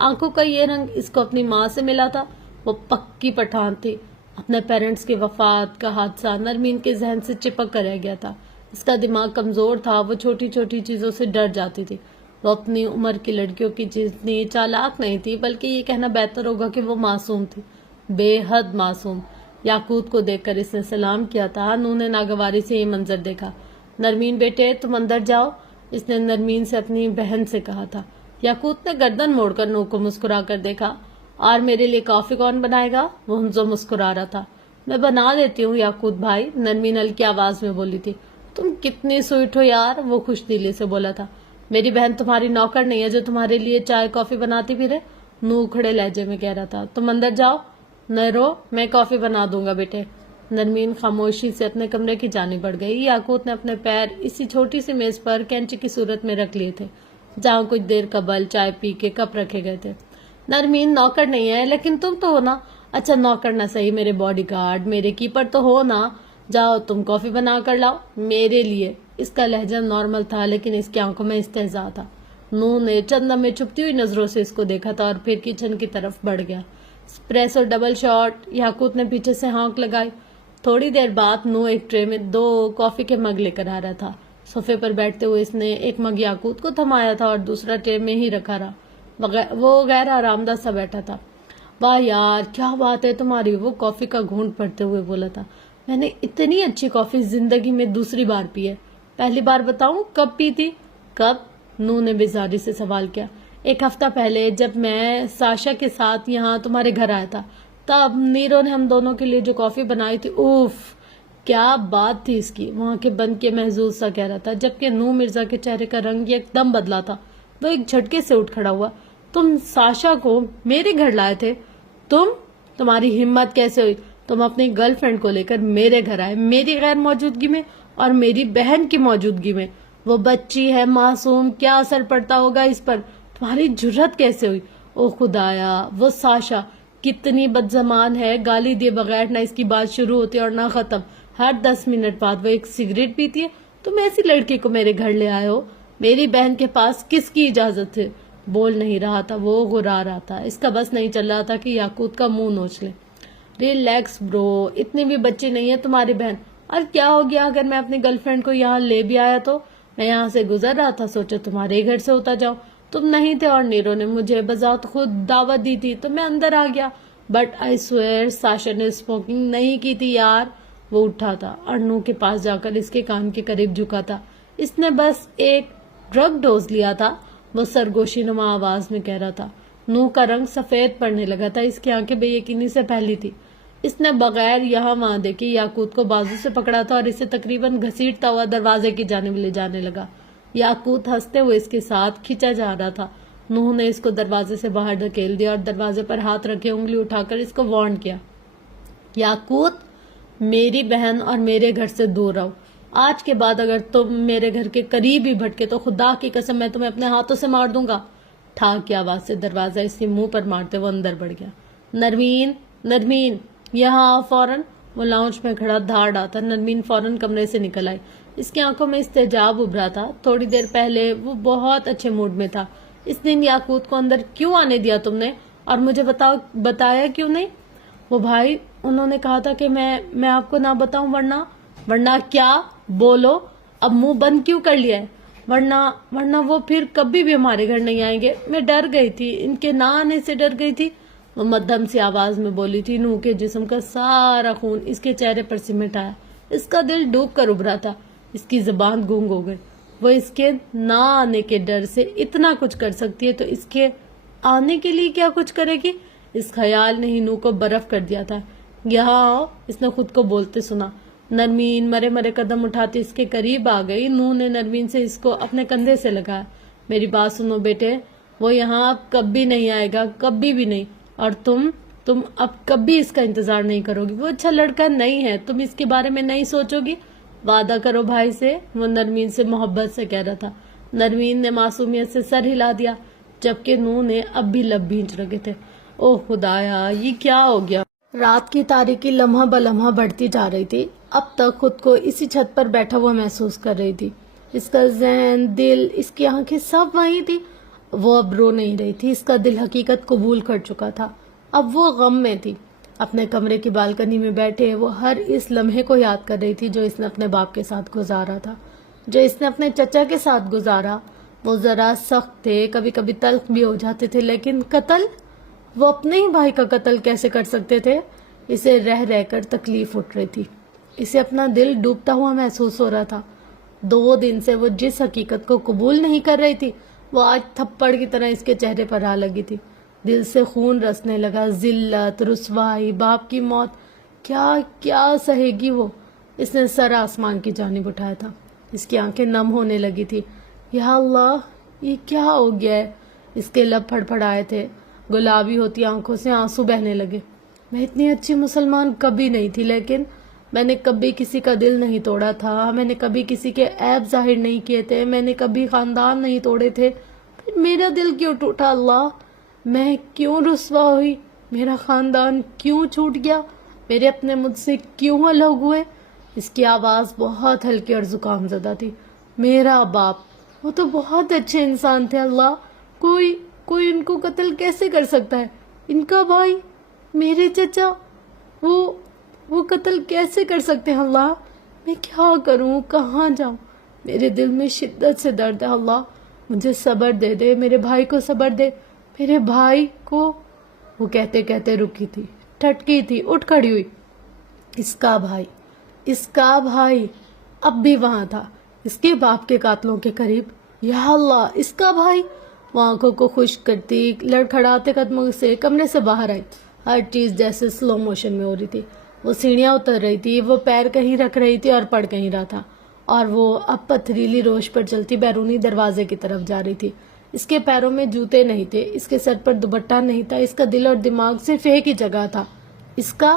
آنکھوں کا یہ رنگ اس کو اپنی ماں سے ملا تھا۔ وہ پکی پٹھان تھی۔ اپنے پیرنٹس کی وفات کا حادثہ نرمین کے ذہن سے چپک کر رہ گیا تھا۔ اس کا دماغ کمزور تھا، وہ چھوٹی چھوٹی چیزوں سے ڈر جاتی تھی۔ وہ اپنی عمر کی لڑکیوں کی جتنی چالاک نہیں تھی، بلکہ یہ کہنا بہتر ہوگا کہ وہ معصوم تھی، بے حد معصوم۔ یاقوت کو دیکھ کر اس نے سلام کیا تھا۔ نوح نے ناگواری سے یہ منظر دیکھا۔ نرمین بیٹے، تم اندر جاؤ، اس نے نرمین سے اپنی بہن سے کہا تھا۔ یاقوت نے گردن موڑ کر نوح کو مسکرا کر دیکھا۔ اور میرے لیے کافی کون بنائے گا؟ وہ ہنزو مسکرا رہا تھا۔ میں بنا دیتی ہوں یاقوت بھائی، نرمین ہلکی آواز میں بولی تھی۔ تم کتنی سویٹ ہو یار، وہ خوش دلی سے بولا تھا۔ میری بہن تمہاری نوکر نہیں ہے جو تمہارے لیے چائے کافی بناتی پھرے، نوح کھڑے لہجے میں کہہ رہا تھا۔ تم اندر جاؤ، نہ رو، میں کافی بنا دوں گا بیٹے۔ نرمین خاموشی سے اپنے کمرے کی جانب بڑھ گئی۔ یاقوت نے اپنے پیر اسی چھوٹی سی میز پر کینچی کی صورت میں رکھ لیے تھے جہاں کچھ دیر قبل چائے پی کے کپ رکھے گئے تھے۔ نرمین نوکر نہیں ہے، لیکن تم تو ہو نا۔ اچھا نوکر نہ صحیح، میرے باڈی گارڈ، میرے کیپر تو ہو نا۔ جاؤ تم کافی بنا کر لاؤ میرے لیے۔ اس کا لہجہ نارمل تھا، لیکن اس کی آنکھوں میں استہزاء تھا۔ نوح نے چند لمحے چھپتی ہوئی نظروں سے اس کو دیکھا تھا اور پھر کچن کی طرف بڑھ گیا۔ اسپریسو ڈبل شاٹ، یاقوت نے پیچھے سے ہانک لگائی۔ تھوڑی دیر بعد نوح ایک ٹرے میں 2 کافی کے مگ لے کر آ رہا تھا۔ صوفے پر بیٹھتے ہوئے اس نے ایک مگ یاقوت کو تھمایا تھا اور دوسرا ٹرے میں ہی رکھا رہا۔ وہ غیر آرام دہ سا بیٹھا تھا۔ واہ یار، کیا بات ہے تمہاری، وہ کافی کا گھونٹ بھرتے ہوئے بولا تھا۔ میں نے اتنی اچھی کافی زندگی میں دوسری بار پی ہے۔ پہلی بار بتاؤں کب پی تھی؟ کب؟ نوح نے بیزاری سے سوال کیا۔ 1 ہفتہ پہلے، جب میں ساشا کے ساتھ یہاں تمہارے گھر آیا تھا، تب نیرو نے ہم دونوں کے لیے جو کافی بنائی تھی، اوف کیا بات تھی اس کی، وہاں کے بند کے محظوظ سا کہہ رہا تھا، جبکہ نوح مرزا کے چہرے کا رنگ ایک دم بدلا تھا۔ وہ ایک جھٹکے سے اٹھ کھڑا ہوا۔ تم ساشا کو میرے گھر لائے تھے؟ تمہاری ہمت کیسے ہوئی؟ تم اپنی گرل فرینڈ کو لے کر میرے گھر آئے میری غیر موجودگی میں اور میری بہن کی موجودگی میں. وہ بچی ہے معصوم, کیا اثر پڑتا ہوگا اس پر؟ تمہاری جرت کیسے ہوئی؟ او خدایا, وہ ساشا کتنی بدزمان ہے, گالی دیے بغیر نہ اس کی بات شروع ہوتی اور نہ ختم. ہر 10 منٹ بعد وہ ایک سگریٹ پیتی ہے. تم ایسی لڑکی کو میرے گھر لے آئے ہو؟ میری بہن کے پاس کس کی اجازت ہے؟ بول نہیں رہا تھا, وہ گھرا رہا تھا. اس کا بس نہیں چل رہا تھا کہ یاقوت کا منہ نوچ لے. ریلیکس برو, اتنی بھی بچی نہیں ہے تمہاری بہن. اور کیا ہو گیا اگر میں اپنی گرل فرینڈ کو یہاں لے بھی آیا تو؟ میں یہاں سے گزر رہا تھا, سوچا تمہارے گھر سے ہوتا جاؤ. تم نہیں تھے اور نیرو نے مجھے بذات خود دعوت دی تھی تو میں اندر آ گیا. بٹ آئی سویئر ساشا نے اسموکنگ نہیں کی تھی یار. وہ اٹھا تھا اور نو کے پاس جا کر اس کے کان کے قریب جھکا تھا. اس نے بس ایک ڈرگ ڈوز لیا تھا, وہ سرگوشی نما آواز میں کہہ رہا تھا. نو کا رنگ سفید پڑنے لگا تھا, اس کی آنکھیں بے یقینی سے پھیلی تھی. اس نے بغیر یہاں وہاں دیکھے یاقوت کو بازو سے پکڑا تھا اور اسے تقریباً گھسیٹتا ہوا دروازے کی جانب لے جانے لگا. یاقوت ہنستے ہوئے اس کے ساتھ کھینچا جا رہا تھا. نوح نے اس کو دروازے سے باہر دھکیل دیا اور دروازے پر ہاتھ رکھے انگلی اٹھا کر اس کو وارن کیا. یاقوت, میری بہن اور میرے گھر سے دور رہو. آج کے بعد اگر تم میرے گھر کے قریب ہی بھٹکے تو خدا کی قسم میں تمہیں اپنے ہاتھوں سے مار دوں گا. ٹھاک کی آواز سے دروازہ اس کے منہ پر مارتے وہ اندر بڑھ گیا. نرمین, نرمین یہاں آؤ فوراً. وہ لاؤنج میں کھڑا دھاڑ آتا. نرمین فوراً کمرے سے نکل آئی. اس کی آنکھوں میں استحجاب ابھرا تھا. تھوڑی دیر پہلے وہ بہت اچھے موڈ میں تھا. اس دن یاقوت کو اندر کیوں آنے دیا تم نے, اور مجھے بتایا کیوں نہیں؟ وہ بھائی, انہوں نے کہا تھا کہ میں آپ کو نہ بتاؤں, ورنہ کیا؟ بولو, اب منہ بند کیوں کر لیا ہے؟ ورنہ وہ پھر کبھی بھی ہمارے گھر نہیں آئیں گے. میں ڈر گئی تھی, ان کے نہ آنے سے ڈر گئی تھی. وہ مدھم سی آواز میں بولی تھی. نوح کے جسم کا سارا خون اس کے چہرے پر سمٹ آیا. اس کا دل ڈوب کر ابھرا تھا. اس کی زبان گونگ ہو گئی. وہ اس کے نہ آنے کے ڈر سے اتنا کچھ کر سکتی ہے تو اس کے آنے کے لیے کیا کچھ کرے گی؟ اس خیال نے ہی نوح کو برف کر دیا تھا. یہاں آؤ, اس نے خود کو بولتے سنا. نرمین مرے مرے قدم اٹھاتی اس کے قریب آ گئی. نوح نے نرمین سے اس کو اپنے کندھے سے لگایا. میری بات سنو بیٹے, وہ یہاں اب کبھی نہیں آئے گا, کبھی بھی نہیں. اور تم اب کبھی اس کا انتظار نہیں کرو گی. وہ اچھا لڑکا نہیں ہے, تم اس کے بارے میں نہیں سوچو گی. وعدہ کرو بھائی سے, وہ نرمین سے محبت سے کہہ رہا تھا. نرمین نے معصومیت سے سر ہلا دیا, جبکہ نوح نے اب بھی لب بھینچ رکھے تھے. اوہ خدایا, یہ کیا ہو گیا؟ رات کی تاریکی لمحہ بلمحہ بڑھتی جا رہی تھی. اب تک خود کو اسی چھت پر بیٹھا ہوا محسوس کر رہی تھی. اس کا ذہن, دل, اس کی آنکھیں سب وہیں تھی. وہ اب رو نہیں رہی تھی. اس کا دل حقیقت قبول کر چکا تھا. اب وہ غم میں تھی. اپنے کمرے کی بالکنی میں بیٹھے وہ ہر اس لمحے کو یاد کر رہی تھی جو اس نے اپنے باپ کے ساتھ گزارا تھا, جو اس نے اپنے چچا کے ساتھ گزارا. وہ ذرا سخت تھے, کبھی کبھی تلخ بھی ہو جاتے تھے, لیکن قتل, وہ اپنے ہی بھائی کا قتل کیسے کر سکتے تھے؟ اسے رہ رہ کر تکلیف اٹھ رہی تھی. اسے اپنا دل ڈوبتا ہوا محسوس ہو رہا تھا. 2 دن سے وہ جس حقیقت کو قبول نہیں کر رہی تھی وہ آج تھپڑ کی طرح اس کے چہرے پر آ لگی تھی. دل سے خون رسنے لگا. ذلت, رسوائی, باپ کی موت, کیا کیا سہے گی وہ. اس نے سر آسمان کی جانب اٹھایا تھا. اس کی آنکھیں نم ہونے لگی تھی. یا اللہ, یہ کیا ہو گیا ہے؟ اس کے لب پھڑ پھڑ آئے تھے. گلابی ہوتی آنکھوں سے آنسو بہنے لگے. میں اتنی اچھی مسلمان کبھی نہیں تھی, لیکن میں نے کبھی کسی کا دل نہیں توڑا تھا. میں نے کبھی کسی کے عیب ظاہر نہیں کیے تھے. میں نے کبھی خاندان نہیں توڑے تھے. پھر میرا دل کیوں ٹوٹا اللہ؟ میں کیوں رسوا ہوئی؟ میرا خاندان کیوں چھوٹ گیا؟ میرے اپنے مجھ سے کیوں الگ ہوئے؟ اس کی آواز بہت ہلکی اور زکام زدہ تھی. میرا باپ, وہ تو بہت اچھے انسان تھے اللہ. کوئی ان کو قتل کیسے کر سکتا ہے؟ ان کا بھائی, میرے چچا, وہ قتل کیسے کر سکتے ہیں اللہ؟ میں کیا کروں, کہاں جاؤں؟ میرے دل میں شدت سے درد ہے اللہ. مجھے صبر دے دے, میرے بھائی کو صبر دے, میرے بھائی کو. وہ کہتے کہتے رکی تھی, ٹھٹکی تھی, اٹھ کھڑی ہوئی. اس کا بھائی اب بھی وہاں تھا, اس کے باپ کے قاتلوں کے قریب. یا اللہ, اس کا بھائی. وہ آنکھوں کو خشک کرتی لڑکھڑاتے قدموں سے کمرے سے باہر آئی. ہر چیز جیسے سلو موشن میں ہو رہی تھی. وہ سیڑھیاں اتر رہی تھی, وہ پیر کہیں رکھ رہی تھی اور پڑ کہیں رہا تھا, اور وہ اب پتھریلی روش پر چلتی بیرونی دروازے کی طرف جا رہی تھی. اس کے پیروں میں جوتے نہیں تھے, اس کے سر پر دوپٹہ نہیں تھا. اس کا دل اور دماغ صرف ایک ہی جگہ تھا. اس کا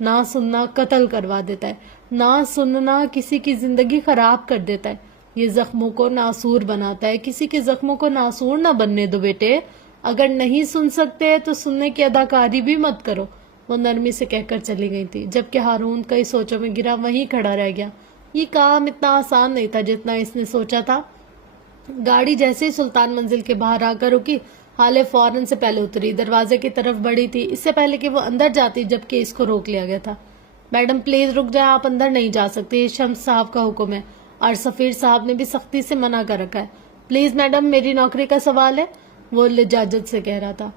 نہ سننا قتل کروا دیتا ہے، نہ سننا کسی کی زندگی خراب کر دیتا ہے، یہ زخموں کو ناسور بناتا ہے۔ کسی کے زخموں کو ناسور نہ بننے دو بیٹے، اگر نہیں سن سکتے تو سننے کی اداکاری بھی مت کرو، وہ نرمی سے کہہ کر چلی گئی تھی، جبکہ ہارون کئی سوچوں میں گرا وہیں کھڑا رہ گیا۔ یہ کام اتنا آسان نہیں تھا جتنا اس نے سوچا تھا۔ گاڑی جیسے ہی سلطان منزل کے باہر آ کر رکی، ہالے فوراً سے پہلے اتری، دروازے کی طرف بڑھی تھی اس سے پہلے کہ وہ اندر جاتی، جبکہ اس کو روک لیا گیا تھا۔ میڈم پلیز رک جائیں، آپ اندر نہیں جا سکتے، یہ شمس صاحب کا حکم ہے، اور سفیر صاحب نے بھی سختی سے منع کر رکھا ہے۔ پلیز میڈم، میری نوکری کا سوال ہے، وہ لجاجت سے کہہ رہا تھا۔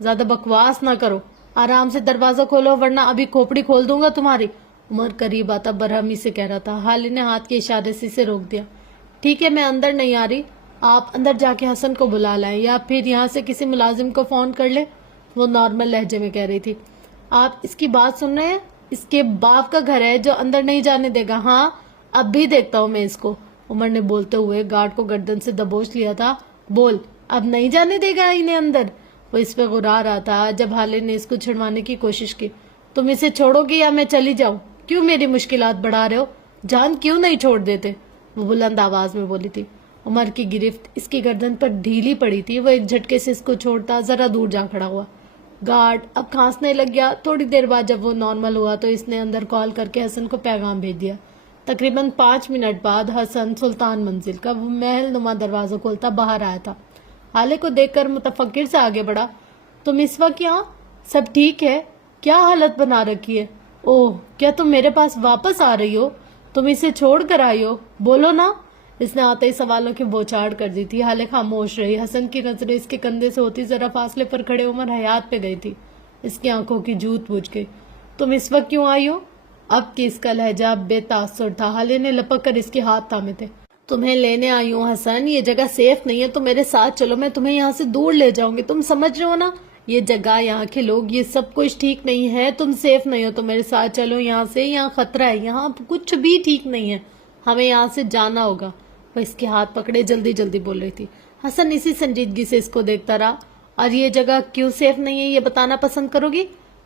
زیادہ بکواس نہ کرو، آرام سے دروازہ کھولو ورنہ ابھی کھوپڑی کھول دوں گا تمہاری، عمر قریب آتا برہمی سے کہہ رہا تھا۔ حالی نے ہاتھ کے اشارے سے اسے روک دیا۔ ٹھیک ہے، میں اندر نہیں آ رہی، آپ اندر جا کے حسن کو بلا لائیں یا پھر یہاں سے کسی ملازم کو فون کر لیں، وہ نارمل لہجے میں کہہ رہی تھی۔ آپ اس کی بات سن رہے ہیں؟ اس کے باپ کا گھر ہے جو اندر نہیں جانے دے گا۔ ہاں، اب بھی دیکھتا ہوں میں اس کو، عمر نے بولتے ہوئے گارڈ کو گردن سے دبوچ لیا تھا۔ بول، اب نہیں جانے دے گا انہیں اندر؟ وہ اس پہ غرا رہا تھا جب حالے نے اس کو چھڑوانے کی کوشش کی۔ تم اسے چھوڑو گی یا میں چلی جاؤں؟ کیوں میری مشکلات بڑھا رہے ہو؟ جان کیوں نہیں چھوڑ دیتے؟ وہ بلند آواز میں بولی تھی۔ عمر کی گرفت اس کی گردن پر ڈھیلی پڑی تھی، وہ ایک جھٹکے سے اس کو چھوڑتا ذرا دور جا کھڑا ہوا۔ گارڈ اب کھانسنے لگ گیا۔ تھوڑی دیر بعد جب وہ نارمل ہوا تو اس نے اندر کال کر کے حسن کو پیغام بھیج دیا۔ تقریباً 5 منٹ بعد حسن سلطان منزل کا وہ محل نما دروازہ کھولتا باہر آیا تھا۔ حالے کو دیکھ کر متفکر سے آگے بڑھا۔ تم اس وقت یہاں؟ سب ٹھیک ہے؟ کیا حالت بنا رکھی ہے؟ اوہ، کیا تم میرے پاس واپس آ رہی ہو؟ تم اسے چھوڑ کر آئی ہو؟ بولو نا۔ اس نے آتے ہی سوالوں کی بوچھاڑ کر دی تھی۔ حالے خاموش رہی۔ حسن کی نظریں اس کے کندھے سے ہوتی ذرا فاصلے پر کھڑے عمر حیات پہ گئی تھی۔ اس کی آنکھوں کی جوت بجھ گئی۔ تم اس وقت کیوں آئی ہو؟ اب کی اس کا لہجہ بے تاثر تھا۔ حالے نے لپک کر اس کے ہاتھ تھامے تھے۔ تمہیں لینے آئی ہوں حسن، یہ جگہ سیف نہیں ہے، تو میرے ساتھ چلو، میں تمہیں یہاں سے دور لے جاؤں گی۔ تم سمجھ رہے ہو نا، یہ جگہ، یہاں کے لوگ، یہ سب کچھ ٹھیک نہیں ہے، تم سیف نہیں ہو، تو میرے ساتھ چلو یہاں سے، یہاں خطرہ ہے، یہاں کچھ بھی ٹھیک نہیں ہے، ہمیں یہاں سے جانا ہوگا۔ وہ اس کے ہاتھ پکڑے جلدی جلدی بول رہی تھی۔ حسن اسی سنجیدگی سے اس کو دیکھتا رہا۔ اور یہ جگہ کیوں سیف نہیں ہے یہ بتانا پسند کرو گی؟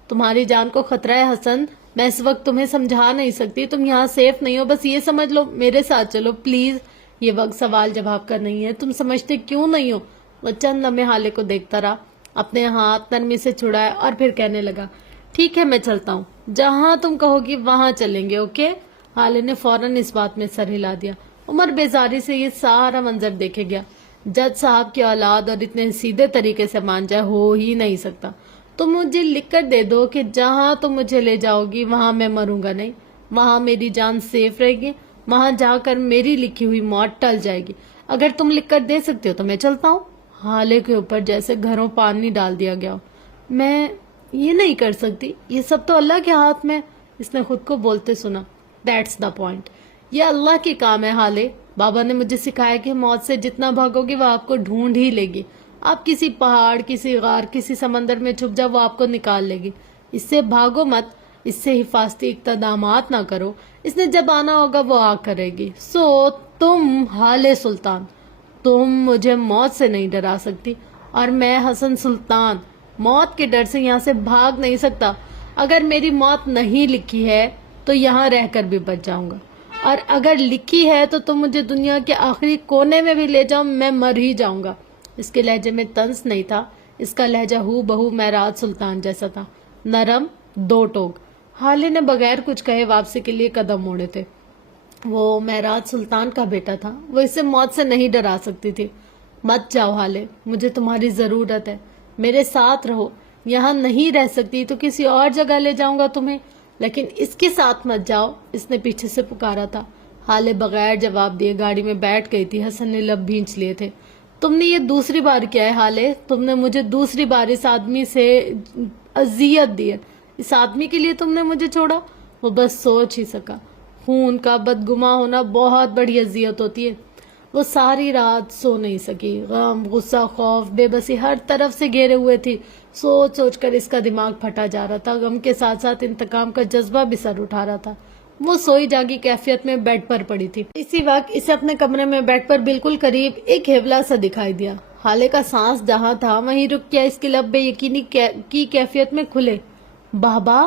تمہاری جان کو خطرہ ہے حسن، میں اس وقت تمہیں سمجھا نہیں سکتی، تم یہاں سیف نہیں ہو، بس یہ سمجھ لو، میرے ساتھ چلو پلیز۔ یہ وقت سوال جواب کا نہیں ہے، تم سمجھتے کیوں نہیں ہو؟ وہ چند لمحے حالے کو دیکھتا رہا، اپنے ہاتھ نرمی سے چھڑائے اور پھر کہنے لگا، ٹھیک ہے میں چلتا ہوں، جہاں تم کہو گی وہاں چلیں گے، اوکے؟ حالے نے فوراً اس بات میں سر ہلا دیا۔ عمر بیزاری سے یہ سارا منظر دیکھے گیا۔ جج صاحب کی اولاد اور اتنے سیدھے طریقے سے مان جائے ہو ہی نہیں سکتا۔ تم مجھے لکھ کر دے دو کہ جہاں تم مجھے لے جاؤ گی وہاں میں مروں گا نہیں، وہاں میری جان سیف رہے گی، وہاں جا کر میری لکھی ہوئی موت ٹل جائے گی۔ اگر تم لکھ کر دے سکتے ہو تو میں چلتا ہوں۔ حالے کے اوپر جیسے گھروں پانی ڈال دیا گیا۔ میں یہ نہیں کر سکتی، یہ سب تو اللہ کے ہاتھ میں، اس نے خود کو بولتے سنا۔ دیٹس دا پوائنٹ، یہ اللہ کے کام ہے حالے۔ بابا نے مجھے سکھایا کہ موت سے جتنا بھاگو گی وہ آپ کو ڈھونڈ ہی لے گی۔ آپ کسی پہاڑ، کسی غار، کسی سمندر میں چھپ جاؤ، وہ آپ کو نکال لے گی۔ اس سے بھاگو مت، اس سے حفاظتی اقدامات نہ کرو، اس نے جب آنا ہوگا وہ آ کرے گی۔ سو تم حالے سلطان، تم مجھے موت سے نہیں ڈرا سکتی، اور میں حسن سلطان موت کے ڈر سے یہاں سے بھاگ نہیں سکتا۔ اگر میری موت نہیں لکھی ہے تو یہاں رہ کر بھی بچ جاؤں گا، اور اگر لکھی ہے تو تم مجھے دنیا کے آخری کونے میں بھی لے جاؤ، میں مر ہی جاؤں گا۔ اس کے لہجے میں طنز نہیں تھا، اس کا لہجہ ہو بہو معراج سلطان جیسا تھا، نرم، دو ٹوک۔ حالے نے بغیر کچھ کہے واپسی کے لیے قدم موڑے تھے۔ وہ معراج سلطان کا بیٹا تھا، وہ اسے موت سے نہیں ڈرا سکتی تھی۔ مت جاؤ حالے، مجھے تمہاری ضرورت ہے، میرے ساتھ رہو۔ یہاں نہیں رہ سکتی تو کسی اور جگہ لے جاؤں گا تمہیں، لیکن اس کے ساتھ مت جاؤ، اس نے پیچھے سے پکارا تھا۔ حالے بغیر جواب دیے گاڑی میں بیٹھ گئی تھی۔ حسن نے لب بھینچ لیے تھے۔ تم نے یہ دوسری بار کیا ہے حالے؟ تم نے مجھے دوسری بار اس آدمی سے اذیت دی ہے، اس آدمی کے لیے تم نے مجھے چھوڑا؟ وہ بس سوچ ہی سکا، خون کا بدگماں ہونا بہت بڑی اذیت ہوتی ہے۔ وہ ساری رات سو نہیں سکی، غم، غصہ، خوف، بے بسی ہر طرف سے گھیرے ہوئے تھی۔ سوچ سوچ کر اس کا دماغ پھٹا جا رہا تھا، غم کے ساتھ ساتھ انتقام کا جذبہ بھی سر اٹھا رہا تھا۔ وہ سوئی جاگی کیفیت میں بیڈ پر پڑی تھی۔ اسی وقت اسے اپنے کمرے میں بیڈ پر بالکل قریب ایک ہیولا سا دکھائی دیا۔ حالے کا سانس جہاں تھا وہیں رک گیا، اس کے لب بے یقینی کی کیفیت میں کھلے۔ بابا،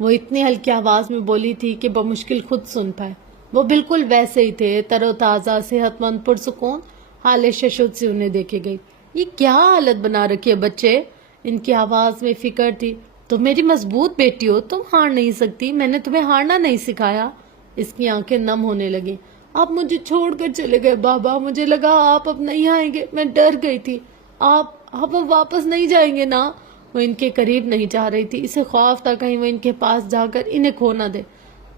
وہ اتنی ہلکی آواز میں بولی تھی کہ بمشکل خود سن پائے۔ وہ بالکل ویسے ہی تھے، تر و تازہ، صحت مند، پرسکون۔ حالے ششد سے انہیں دیکھے گئی۔ یہ کیا حالت بنا رکھی ہے بچے؟ ان کی آواز میں فکر تھی۔ تم میری مضبوط بیٹی ہو، تم ہار نہیں سکتی، میں نے تمہیں ہارنا نہیں سکھایا۔ اس کی آنکھیں نم ہونے لگی۔ آپ مجھے چھوڑ کر چلے گئے بابا، مجھے لگا آپ اب نہیں آئیں گے، میں ڈر گئی تھی۔ آپ اب واپس نہیں جائیں گے نا؟ وہ ان کے قریب نہیں جا رہی تھی، اسے خوف تھا کہیں وہ ان کے پاس جا کر انہیں کھو نہ دے۔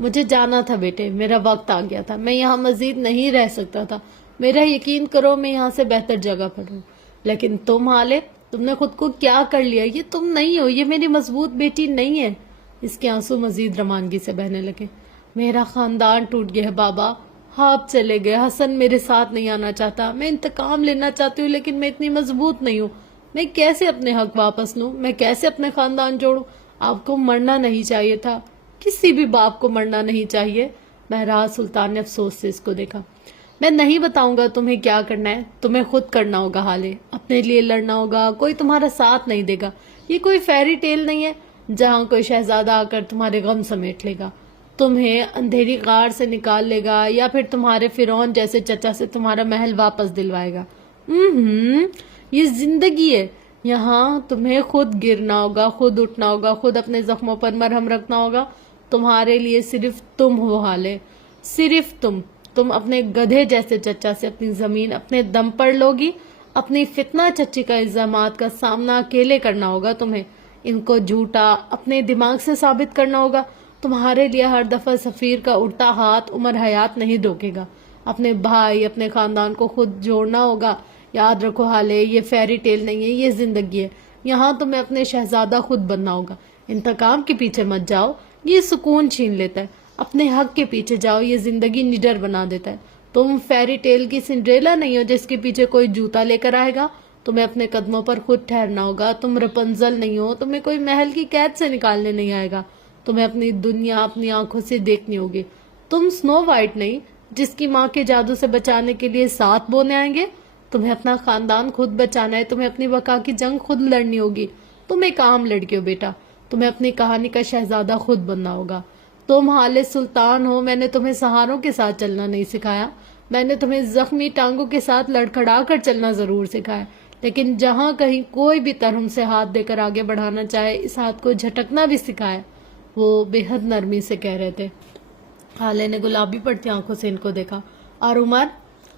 مجھے جانا تھا بیٹے، میرا وقت آ گیا تھا، میں یہاں مزید نہیں رہ سکتا تھا، میرا یقین کرو میں یہاں سے بہتر جگہ پر ہوں۔ لیکن تم حالے، تم نے خود کو کیا کر لیا؟ یہ تم نہیں ہو، یہ میری مضبوط بیٹی نہیں ہے۔ اس کے آنسو مزید روانگی سے بہنے لگے۔ میرا خاندان ٹوٹ گیا ہے بابا، آپ چلے گئے، حسن میرے ساتھ نہیں آنا چاہتا، میں انتقام لینا چاہتی ہوں لیکن میں اتنی مضبوط نہیں ہوں، میں کیسے اپنے حق واپس لوں، میں کیسے اپنے خاندان جوڑوں؟ آپ کو مرنا نہیں چاہیے تھا، کسی بھی باپ کو مرنا نہیں چاہیے۔ مہراز سلطان نے افسوس سے اس کو دیکھا۔ میں نہیں بتاؤں گا تمہیں کیا کرنا ہے، تمہیں خود کرنا ہوگا حالے، اپنے لیے لڑنا ہوگا، کوئی تمہارا ساتھ نہیں دے گا۔ یہ کوئی فیری ٹیل نہیں ہے جہاں کوئی شہزادہ آ کر تمہارے غم سمیٹ لے گا، تمہیں اندھیری غار سے نکال لے گا، یا پھر تمہارے فرعون جیسے چچا سے تمہارا محل واپس دلوائے گا۔ یہ زندگی ہے، یہاں تمہیں خود گرنا ہوگا، خود اٹھنا ہوگا، خود اپنے زخموں پر مرہم رکھنا ہوگا۔ تمہارے لیے صرف تم ہو حالے، صرف تم اپنے گدھے جیسے چچا سے اپنی زمین اپنے دم پر لوگی۔ اپنی فتنہ چچی کا الزامات کا سامنا اکیلے کرنا ہوگا تمہیں، ان کو جھوٹا اپنے دماغ سے ثابت کرنا ہوگا۔ تمہارے لیے ہر دفعہ سفیر کا اٹھا ہاتھ عمر حیات نہیں روکے گا، اپنے بھائی اپنے خاندان کو خود جوڑنا ہوگا۔ یاد رکھو حالے، یہ فیری ٹیل نہیں ہے، یہ زندگی ہے، یہاں تمہیں اپنے شہزادہ خود بننا ہوگا۔ انتقام کے پیچھے مت جاؤ، یہ سکون چھین لیتا ہے، اپنے حق کے پیچھے جاؤ، یہ زندگی نڈر بنا دیتا ہے۔ تم فیری ٹیل کی سنڈریلا نہیں ہو جس کے پیچھے کوئی جوتا لے کر آئے گا، تمہیں اپنے قدموں پر خود ٹھہرنا ہوگا۔ تم رپنزل نہیں ہو، تمہیں کوئی محل کی قید سے نکالنے نہیں آئے گا، تمہیں اپنی دنیا اپنی آنکھوں سے دیکھنی ہوگی۔ تم سنو وائٹ نہیں جس کی ماں کے جادو سے بچانے کے لیے 7 بونے آئیں گے، تمہیں اپنا خاندان خود بچانا ہے، تمہیں اپنی بقا کی جنگ خود لڑنی ہوگی۔ تم ایک عام لڑکی ہو بیٹا، تمہیں اپنی کہانی کا شہزادہ خود بننا ہوگا۔ تم حال سلطان ہو، میں نے تمہیں سہاروں کے ساتھ چلنا نہیں سکھایا، میں نے تمہیں زخمی ٹانگوں کے ساتھ لڑکھڑا کر چلنا ضرور سکھایا، لیکن جہاں کہیں کوئی بھی ترہم سے ہاتھ دے کر آگے بڑھانا چاہے، اس ہاتھ کو جھٹکنا بھی سکھایا۔ وہ بے حد نرمی سے کہہ رہے تھے۔ حالے نے گلابی پڑتی آنکھوں سے ان کو دیکھا۔ اور عمر،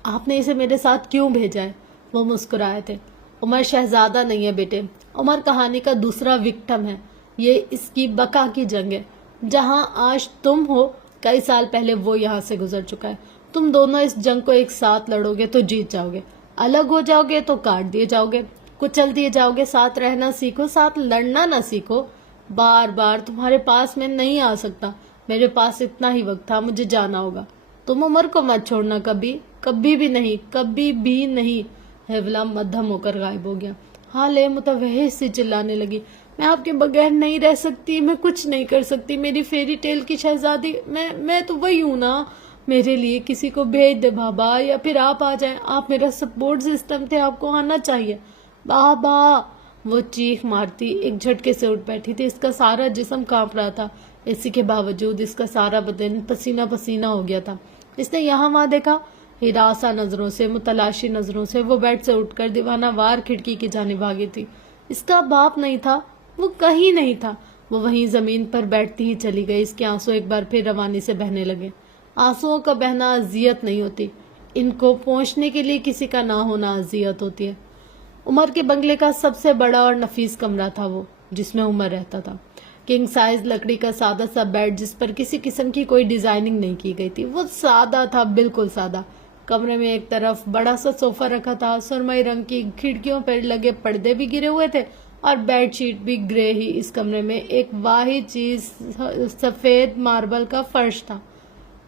آپ نے اسے میرے ساتھ کیوں بھیجا ہے؟ وہ مسکرائے تھے۔ عمر شہزادہ نہیں ہے بیٹے، عمر کہانی کا دوسرا وکٹم ہے، یہ اس کی بقا کی جنگ ہے۔ جہاں آج تم ہو، کئی سال پہلے وہ یہاں سے گزر چکا ہے۔ تم دونوں اس جنگ کو ایک ساتھ لڑو گے تو جیت جاؤ گے، الگ ہو جاؤ گے تو کاٹ دیے جاؤ گے، کچل دیے جاؤ گے۔ ساتھ رہنا سیکھو، ساتھ لڑنا نہ سیکھو۔ بار بار تمہارے پاس میں نہیں آ سکتا، میرے پاس اتنا ہی وقت تھا، مجھے جانا ہوگا۔ تم عمر کو مت چھوڑنا، کبھی کبھی بھی نہیں، کبھی بھی نہیں۔ حیولا مدھم ہو کر غائب ہو گیا۔ حالے متوحش سی چلانے لگی، میں آپ کے بغیر نہیں رہ سکتی، میں کچھ نہیں کر سکتی، میری فیری ٹیل کی شہزادی، میں تو وہی ہوں نا۔ میرے لیے کسی کو بھیج دے بابا، یا پھر آپ آ جائیں، آپ میرا سپورٹ سسٹم تھے، آپ کو آنا چاہیے بابا۔ وہ چیخ مارتی ایک جھٹکے سے اٹھ بیٹھی تھی، اس کا سارا جسم کانپ رہا تھا، اسی کے باوجود اس کا سارا بدن پسینہ پسینہ ہو گیا تھا۔ اس نے یہاں وہاں دیکھا، ہراساں نظروں سے، متلاشی نظروں سے وہ بیڈ سے اٹھ کر دیوانہ وار کھڑکی کی جانب بھاگی تھی۔ اس کا باپ نہیں تھا، وہ کہیں نہیں تھا، وہ وہیں زمین پر بیٹھتی ہی چلی گئی۔ اس کے آنسو ایک بار پھر روانی سے بہنے لگے۔ آنسوؤں کا بہنا اذیت نہیں ہوتی، ان کو پہنچنے کے لیے کسی کا نہ ہونا اذیت ہوتی ہے۔ عمر کے بنگلے کا سب سے بڑا اور نفیس کمرہ تھا وہ، جس میں عمر رہتا تھا۔ کنگ سائز لکڑی کا سادہ سا بیڈ جس پر کسی قسم کی کوئی ڈیزائننگ نہیں کی گئی تھی، وہ سادہ تھا، بالکل سادہ۔ کمرے میں ایک طرف بڑا سا صوفہ رکھا تھا، سرمئی رنگ کی کھڑکیوں پر لگے پردے بھی گرے ہوئے تھے اور بیڈ شیٹ بھی گرے ہی۔ اس کمرے میں ایک واحد چیز سفید ماربل کا فرش تھا،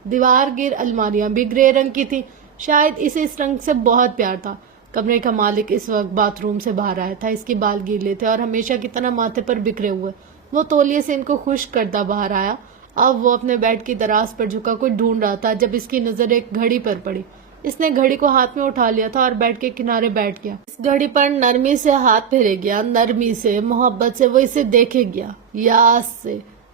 دیوار گیر الماریاں بھی گرے رنگ کی تھی، شاید اسے اس رنگ سے بہت پیار تھا۔ کمرے کا مالک اس وقت باتھ روم سے باہر آیا تھا، اس کے بال گیلے تھے اور ہمیشہ کی طرح ماتھے پر بکھرے ہوئے۔ وہ تولیے سے ان کو خشک کردہ باہر آیا۔ اب وہ اپنے بیڈ کی دراز پر جھکا کچھ ڈھونڈ رہا تھا جب اس کی نظر ایک گھڑی پر پڑی۔ اس نے گھڑی کو ہاتھ میں اٹھا لیا تھا اور بیڈ کے کنارے بیٹھ گیا۔ اس گھڑی پر نرمی سے ہاتھ پھیرے گیا، نرمی سے، محبت سے وہ اسے دیکھے گیا، یاس سے،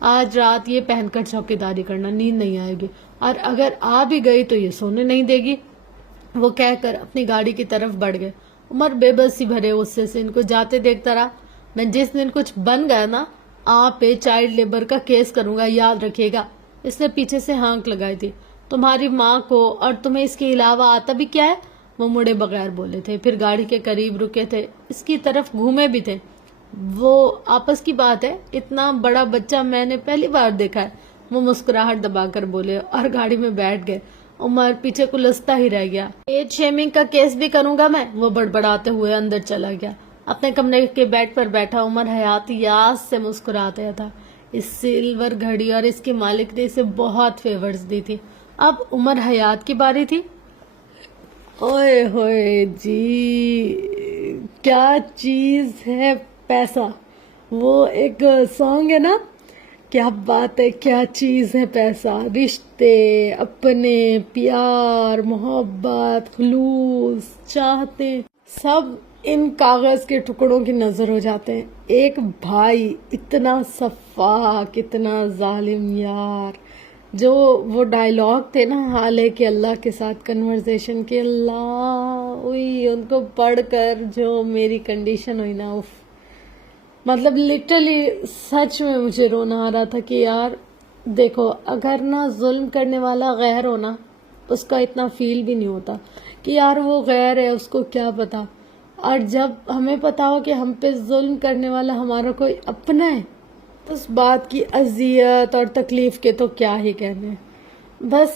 آج رات یہ پہن کر چوکیداری کرنا، نیند نہیں آئے گی، اور اگر آ بھی گئی تو یہ سونے نہیں دے گی۔ وہ کہہ کر اپنی گاڑی کی طرف بڑھ گئے۔ عمر بے بسی بھرے غصے سے ان کو جاتے دیکھتا رہا۔ میں جس دن کچھ بن گیا نا، آپ پہ چائلڈ لیبر کا کیس کروں گا، یاد رکھیے گا۔ اس نے پیچھے سے ہانک لگائی تھی۔ تمہاری ماں کو اور تمہیں اس کے علاوہ آتا بھی کیا ہے؟ وہ مڑے بغیر بولے تھے، پھر گاڑی کے قریب رکے تھے، اس کی طرف گھومے بھی تھے۔ وہ آپس کی بات ہے، اتنا بڑا بچہ میں نے پہلی بار دیکھا ہے۔ وہ مسکراہٹ دبا کر بولے اور گاڑی میں بیٹھ گئے۔ عمر پیچھے کلستا ہی رہ گیا۔ ایج شیمنگ کا کیس بھی کروں گا میں، وہ بڑبڑاتے ہوئے اندر چلا گیا۔ اپنے کمرے کے بیڈ پر بیٹھا عمر حیاتیات سے مسکراتا تھا۔ اس سلور گھڑی اور اس کے مالک نے اسے بہت فیورز دی تھی۔ اب عمر حیات کی باری تھی۔ اوئے ہوئے جی، کیا چیز ہے پیسہ، وہ ایک سانگ ہے نا، کیا بات ہے، کیا چیز ہے پیسہ، رشتے، اپنے، پیار، محبت، خلوص، چاہتے، سب ان کاغذ کے ٹکڑوں کی نظر ہو جاتے ہیں۔ ایک بھائی اتنا سفاک، اتنا ظالم یار، جو وہ ڈائلاگ تھے نا حال ہے کہ اللہ کے ساتھ کنورزیشن کے، اللہ اوئی ان کو پڑھ کر جو میری کنڈیشن ہوئی نا، مطلب لٹرلی سچ میں مجھے رونا آ رہا تھا کہ یار دیکھو، اگر نہ ظلم کرنے والا غیر ہونا، اس کا اتنا فیل بھی نہیں ہوتا کہ یار وہ غیر ہے، اس کو کیا پتا، اور جب ہمیں پتا ہو کہ ہم پہ ظلم کرنے والا ہمارا کوئی اپنا ہے، تو اس بات کی اذیت اور تکلیف کے تو کیا ہی کہنے۔ بس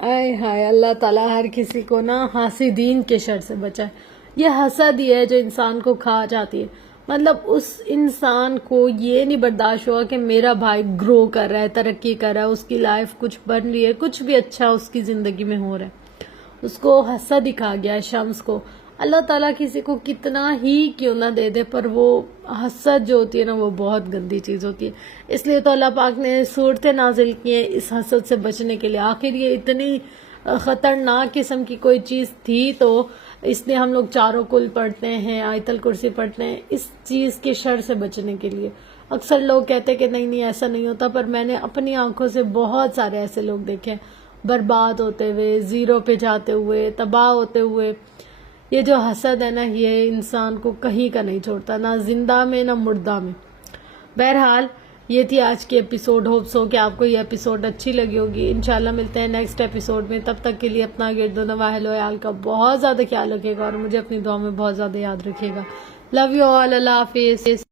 آئے ہائے، اللہ تعالیٰ ہر کسی کو نا حاسدین کے شر سے بچائے۔ یہ حسد ہی ہے جو انسان کو کھا جاتی ہے۔ مطلب اس انسان کو یہ نہیں برداشت ہوا کہ میرا بھائی گرو کر رہا ہے، ترقی کر رہا ہے، اس کی لائف کچھ بن رہی ہے، کچھ بھی اچھا اس کی زندگی میں ہو رہا ہے، اس کو حسد دکھا گیا ہے شمس کو۔ اللہ تعالیٰ کسی کو کتنا ہی کیوں نہ دے دے، پر وہ حسد جو ہوتی ہے نا، وہ بہت گندی چیز ہوتی ہے۔ اس لیے تو اللہ پاک نے صورتیں نازل کی ہیں اس حسد سے بچنے کے لیے۔ آخر یہ اتنی خطرناک قسم کی کوئی چیز تھی تو اس لیے ہم لوگ چاروں کل پڑھتے ہیں، آیت الکرسی پڑھتے ہیں، اس چیز کے شر سے بچنے کے لیے۔ اکثر لوگ کہتے ہیں کہ نہیں ایسا نہیں ہوتا، پر میں نے اپنی آنکھوں سے بہت سارے ایسے لوگ دیکھے برباد ہوتے ہوئے، زیرو پہ جاتے ہوئے، تباہ ہوتے ہوئے۔ یہ جو حسد ہے نا، یہ انسان کو کہیں کا نہیں چھوڑتا، نہ زندہ میں نہ مردہ میں۔ بہرحال یہ تھی آج کی ایپیسوڈ۔ ہوپ سو کہ آپ کو یہ ایپیسوڈ اچھی لگی ہوگی۔ انشاءاللہ ملتے ہیں نیکسٹ ایپیسوڈ میں، تب تک کے لیے اپنا گرد و نواح اہل و عیال کا بہت زیادہ خیال رکھیے گا، اور مجھے اپنی دعا میں بہت زیادہ یاد رکھیے گا۔ لو یو آل، اللہ حافظ۔